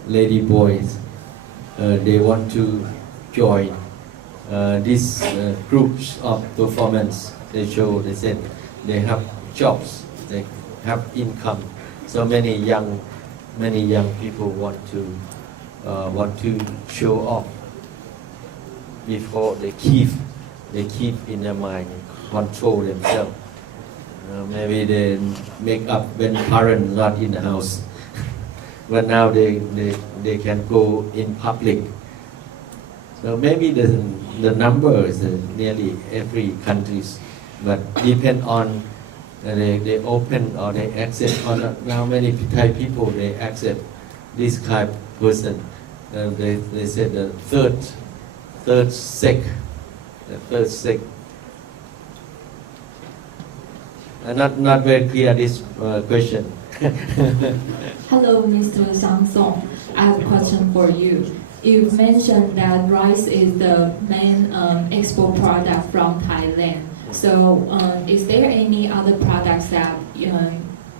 lady boys. They want to join these groups of performance. They said they have jobs, they have income. So many young people want to show off. Before they keep in their mind, control themselves. Maybe they make up when parents not in the house. But now they can go in public. So maybe the number is nearly every countries, but depend on they open or they accept or not. Now many Thai people they accept this kind of person. They said the third sex. Not very clear this question. Hello, Mr. Samsung. I have a question for you. You mentioned that rice is the main export product from Thailand. So, is there any other products that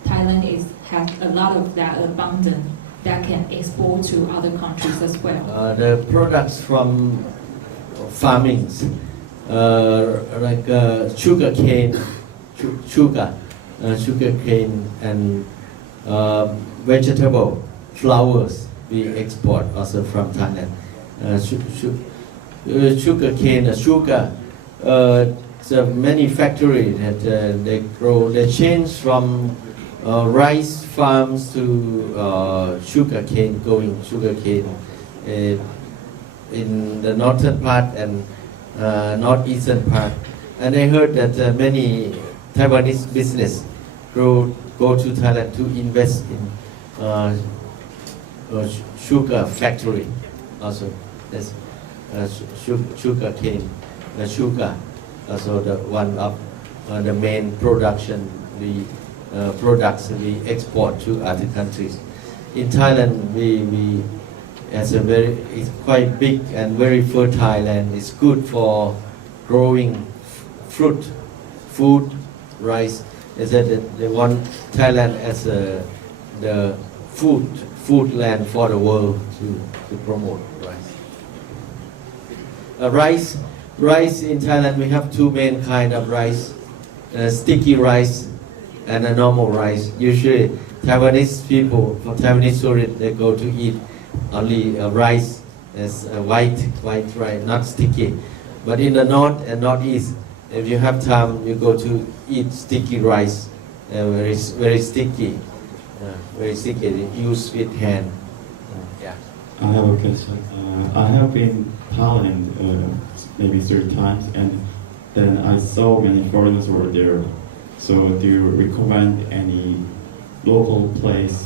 Thailand has a lot of that abundant that can export to other countries as well? The products from farming, like sugar cane, and vegetable, flowers we export also from Thailand. Sugar cane, so many factories that they change from rice farms to sugar cane in the northern part and northeastern part. And I heard that many Taiwanese business go to Thailand to invest in sugar factory also. That's sugar cane, sugar also the one of the main production, the products we export to other countries. In Thailand, we has it's quite big and very fertile land. It's good for growing fruit, food, rice. They said that they want Thailand as the food land for the world to promote rice. Rice in Thailand, we have two main kind of rice, sticky rice and a normal rice. Usually Taiwanese people, for Taiwanese tourists, they go to eat only rice as white rice, not sticky. But in the north and northeast, if you have time, you go to eat sticky rice, very sticky, used with hand. Yeah. I have a question. I have been Thailand maybe 3 times, and then I saw many foreigners were there. So do you recommend any local place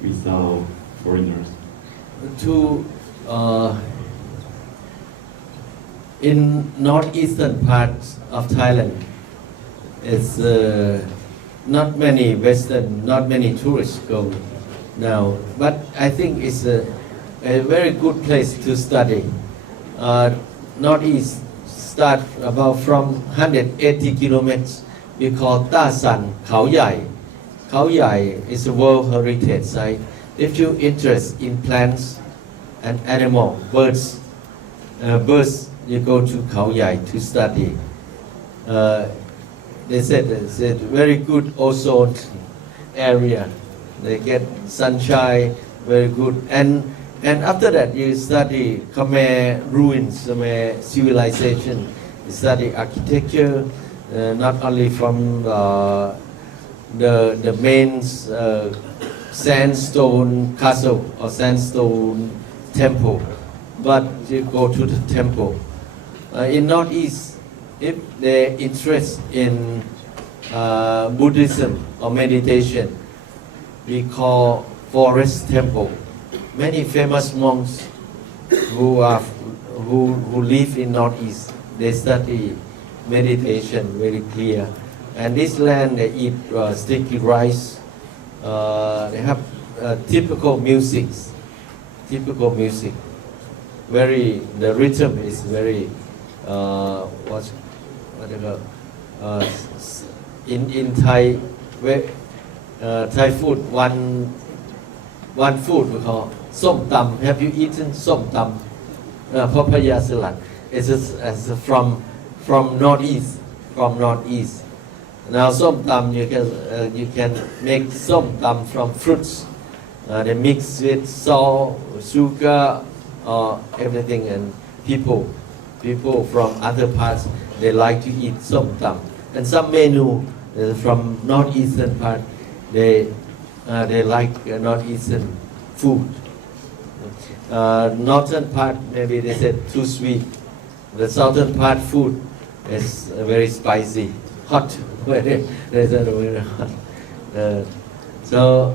without foreigners? In northeastern parts of Thailand, it's not many tourists go now, but I think it's a very good place to study. Northeast start about from 180 kilometers. We call Ta San, Khao Yai. Khao Yai is a World Heritage Site. If you're interested in plants and animal, birds, you go to Khao Yai to study. They said it's a very good ozone area. They get sunshine, very good. And after that, you study Khmer ruins, Khmer civilization. You study architecture, not only from the main sandstone castle or sandstone temple, but you go to the temple. In Northeast, if they're interested in Buddhism or meditation, we call forest temple. Many famous monks who live in Northeast, they study meditation very clear. And this land, they eat sticky rice. They have typical music. The rhythm is very in Thai Thai food, one food we call som tam. Have you eaten som tam? Papaya salad. It's from northeast. Now som tam you can make som tam from fruits. They mix with salt, sugar, everything, and people from other parts, they like to eat som tam. And some menu from northeastern part, they like northeastern food. Northern part, maybe they said too sweet. The southern part food is very spicy, hot, very hot. So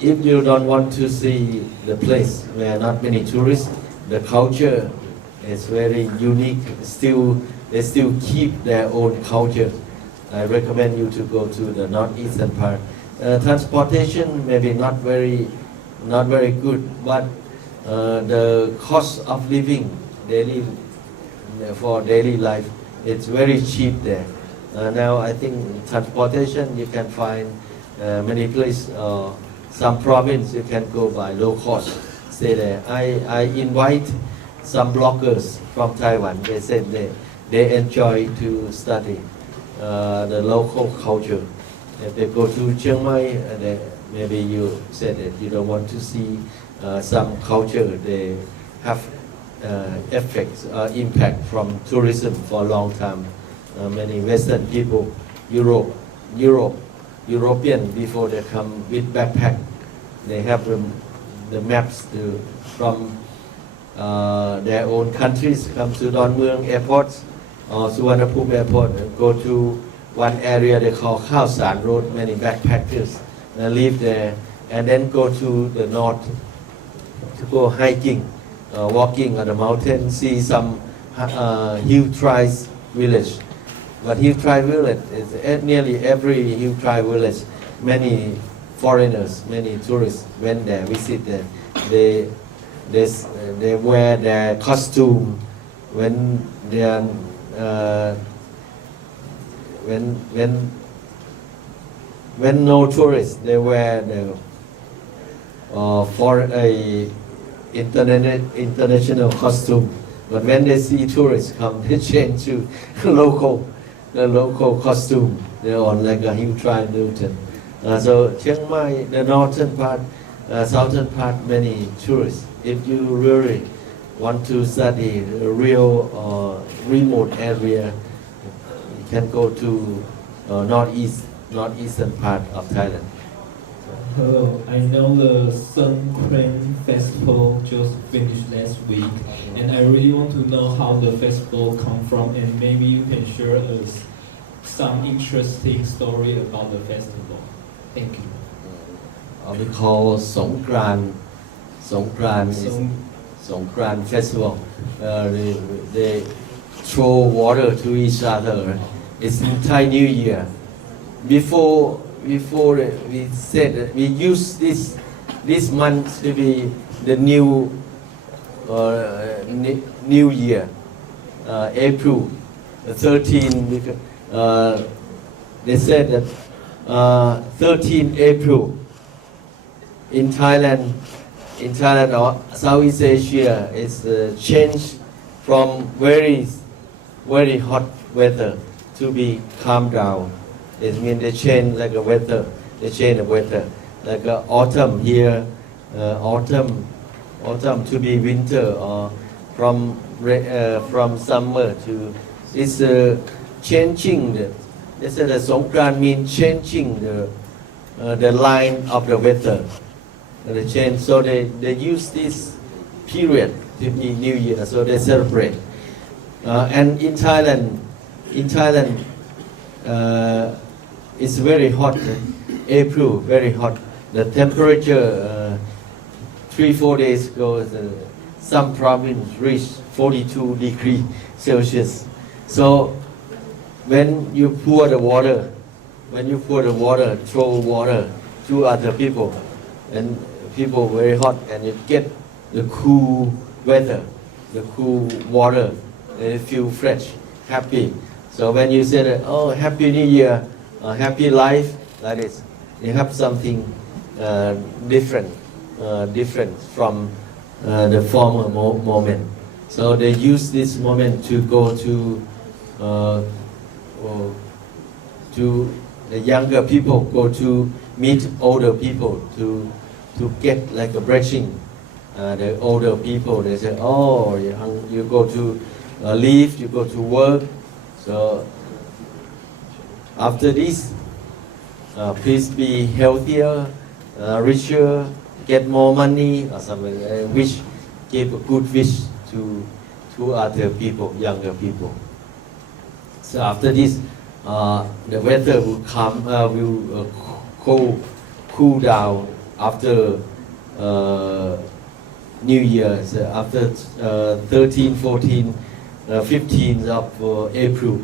if you don't want to see the place where not many tourists, the culture is very unique. They still keep their own culture. I recommend you to go to the northeastern part. Transportation maybe not very good, but the cost of living for daily life, it's very cheap there. Now I think transportation you can find many places. Some province you can go by low cost, stay there. I invite some bloggers from Taiwan. They said they enjoy to study the local culture. If they go to Chiang Mai, maybe you said that you don't want to see some culture. They have effects, impact from tourism for a long time. Many Western people, European, before they come with backpack, they have the maps from their own countries, come to Don Mueang airports or Suvarnabhumi airport, and go to one area they call Khao San Road. Many backpackers live there, and then go to the north to go hiking, walking on the mountain, see some hill tribes village. But hill tribe village is nearly every hill tribe village. Many foreigners, many tourists went there, visit there. They wear their costume when they are when no tourists. They wear the for a international costume. But when they see tourists come, they change to the local costume. They're on like a hill tribe Newton. So Chiang Mai, the northern part, southern part, many tourists. If you really want to study a real remote area, you can go to northeastern part of Thailand. Hello, I know the Sun Cream Festival just finished last week, and I really want to know how the festival come from, and maybe you can share us some interesting story about the festival. Thank you. We call Songkran festival. They throw water to each other. It's in Thai New Year. Before we said that we use this month to be the new year, April 13. Because, they said that 13 April in Thailand or Southeast Asia is changed from very hot weather to be calm down. It means they change like a weather. They change the weather, like autumn here, autumn to be winter, or from summer to. It's changing. They said that Songkran means changing the line of the weather. They change, so they use this period to be New Year, so they celebrate. And in Thailand. It's very hot. April, very hot. The temperature 3-4 days ago, some province reached 42 degrees Celsius. So when you pour the water, throw water to other people, and people very hot, and you get the cool weather, the cool water, and you feel fresh, happy. So when you say that, oh, Happy New Year, happy life, like this, you have something different from the former moment. So they use this moment to go to the younger people, go to meet older people, to get like a blessing. The older people, they say, oh, you go to leave, you go to work. So after this, please be healthier, richer, get more money, or something. Give a good wish to other people, younger people. So after this, the weather will cool down after New Year. So after 13, 14, 15th of April,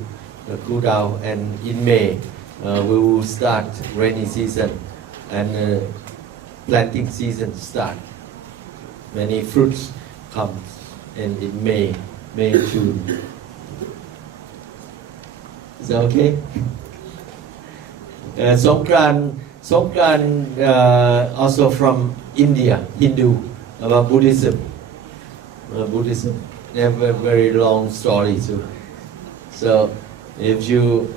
cool down, and in May we will start rainy season and planting season start. Many fruits come in May, June. Is that okay? Songkran also from India, Hindu, about Buddhism. They have a very long story too. So if you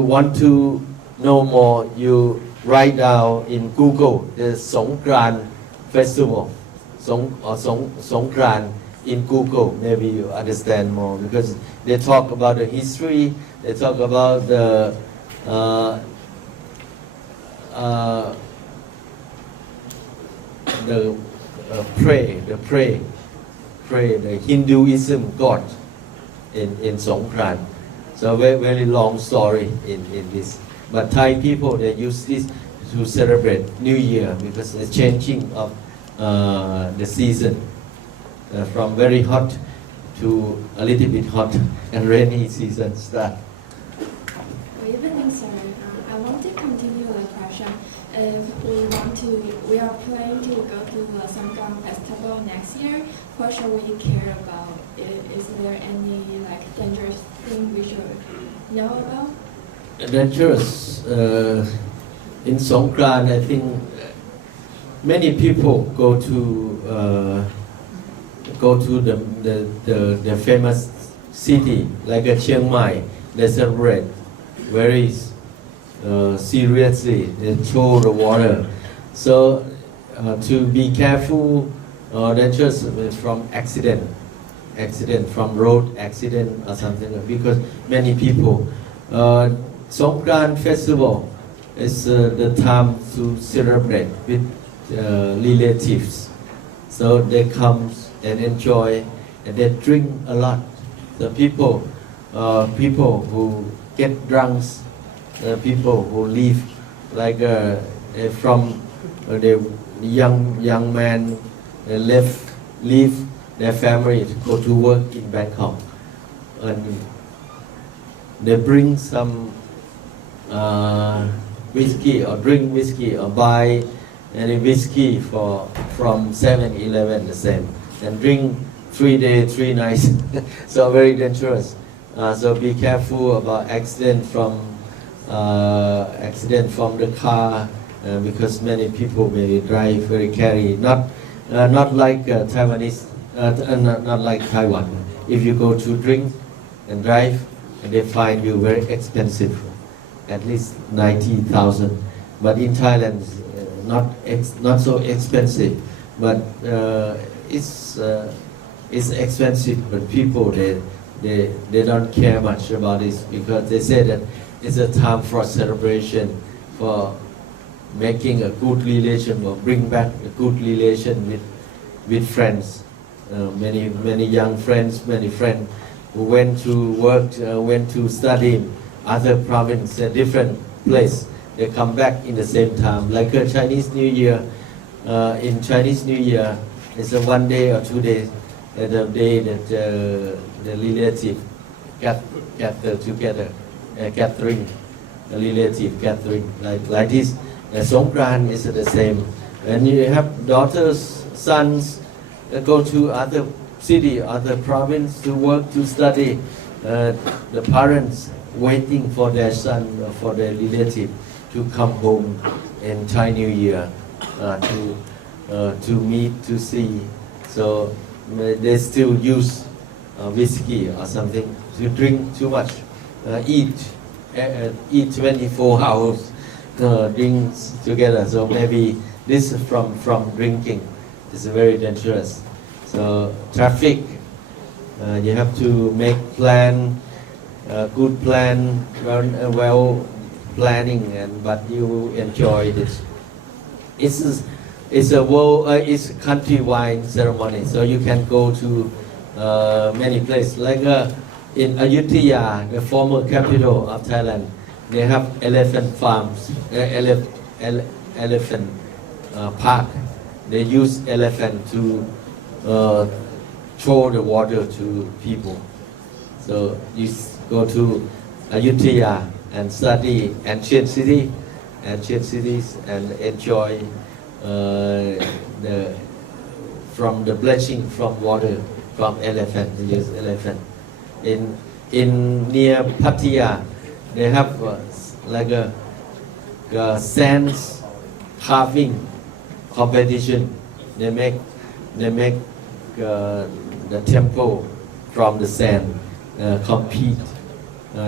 want to know more, you write down in Google the Songkran festival, Songkran in Google. Maybe you understand more, because they talk about the history. They talk about the the Hinduism God in Songkran. So very long story in this. But Thai people, they use this to celebrate New Year, because the changing of the season from very hot to a little bit hot, and rainy season start. if we are planning to go to the Sangam Festival next year, what should we care about? Is there any like dangerous thing we should know about? Dangerous. In Songkran, I think many people go to the famous city like Chiang Mai. They celebrate very seriously. They throw the water. So to be careful, dangerous from accident, from road accident or something, because many people. Songkran festival is the time to celebrate with relatives. So they come and enjoy and they drink a lot. The people who get drunk, people who leave like from the young man leave their family to go to work in Bangkok, and they bring some whiskey or drink whiskey or buy any whiskey from 7-Eleven the same, and drink 3 days, 3 nights. So very dangerous. So be careful about accident from the car, because many people may drive very carry. Not like Taiwanese, not like Taiwan. If you go to drink and drive, and they find you very expensive, at least 90,000. But in Thailand, not so expensive, but it's expensive. But people they don't care much about this, because they say that it's a time for celebration, for making a good relation or bring back a good relation with friends. Many young friends, many friends who went to work, went to study other province, a different place. They come back in the same time. Like a Chinese New Year, in Chinese New Year, it's a 1 day or 2 days, the day that the relative gather together, gathering, a relative gathering like this. Songkran is the same. And you have daughters, sons that go to other city, other province to work, to study. The parents waiting for their son, for their relative to come home in Thai New Year, to meet, to see. So they still use whiskey or something, to drink too much, eat 24 hours, drinks together. So maybe this is from drinking. It's very dangerous. So traffic, you have to make plan, good plan, well planning, but you enjoy this. It's a countrywide ceremony, so you can go to many places. Like in Ayutthaya, the former capital of Thailand, they have elephant farms, elephant park. They use elephant to throw the water to people. So you go to Ayutthaya and study ancient cities, and enjoy from the blessing from water from elephant. They use elephant. In near Pattaya, they have like a sand carving competition. They make the temple from the sand, compete.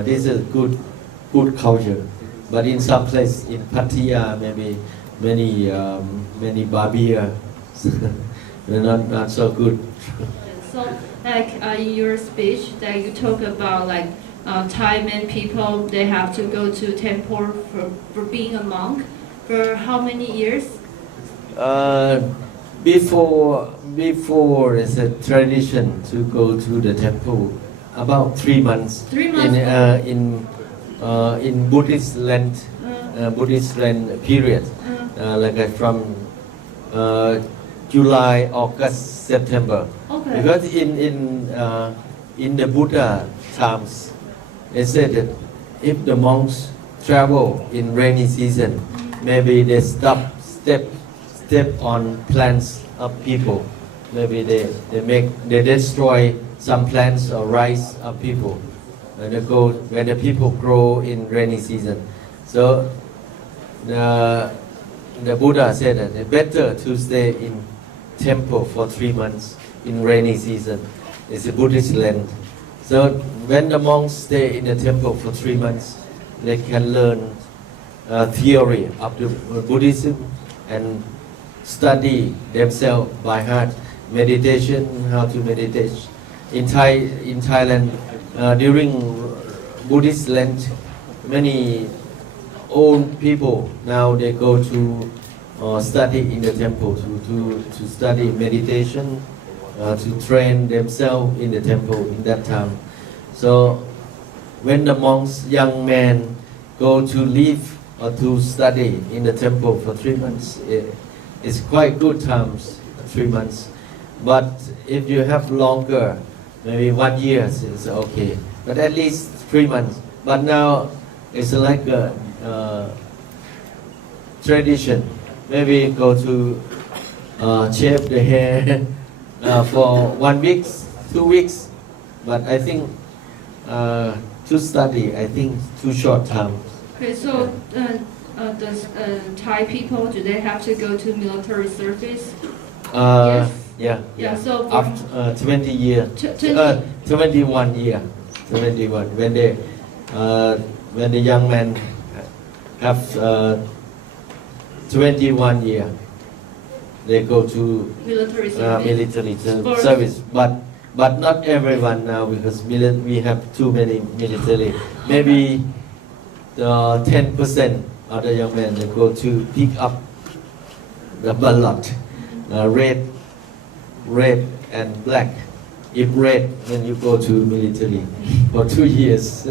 This is good culture. But in some place in Pattaya, maybe many barbier, they're not so good. So, like in your speech, that you talk about like Thai people, they have to go to temple for being a monk for how many years? Before it's a tradition to go to the temple about 3 months. 3 months. In Buddhist Lent, period, like from July, August, September. Okay. Because in the Buddha times, it said that if the monks travel in rainy season, maybe they step on plants of people. Maybe they destroy some plants or rice of people when the people grow in rainy season. So the Buddha said that it's better to stay in temple for 3 months in rainy season. It's a Buddhist land. So when the monks stay in the temple for 3 months, they can learn theory of the Buddhism and study themselves by heart. Meditation, how to meditate. In Thailand, during Buddhist Lent, many old people now they go to study in the temple to study meditation, to train themselves in the temple in that time. So when the monks, young men, go to live or to study in the temple for 3 months, it's quite good times, 3 months. But if you have longer, maybe 1 year is okay. But at least 3 months. But now it's like a tradition. Maybe go to shave the hair for 1 week, 2 weeks. But I think to study, I think too short time. Okay, so does Thai people, do they have to go to military service? Yes. Yeah. So after 20 years, 21 year, 21. When the young man have 21 year, they go to military service. service. But not everyone now because we have too many military. Maybe 10% of the young men they go to pick up the ballot, red and black. If red, then you go to military for 2 years.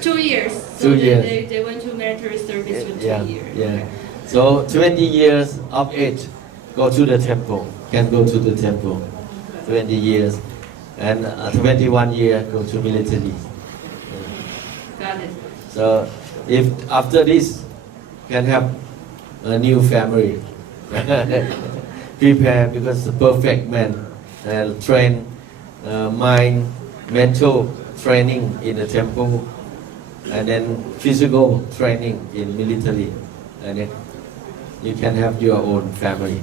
2 years. So 2 years. They went to military service for 2 years. Yeah. So 20 years of age, go to the temple. Can go to the temple. 20 years, and 21 years go to military. Got it. So if after this, can have a new family. Prepare because the perfect man, train mind, mental training in the temple, and then physical training in military, and then you can have your own family.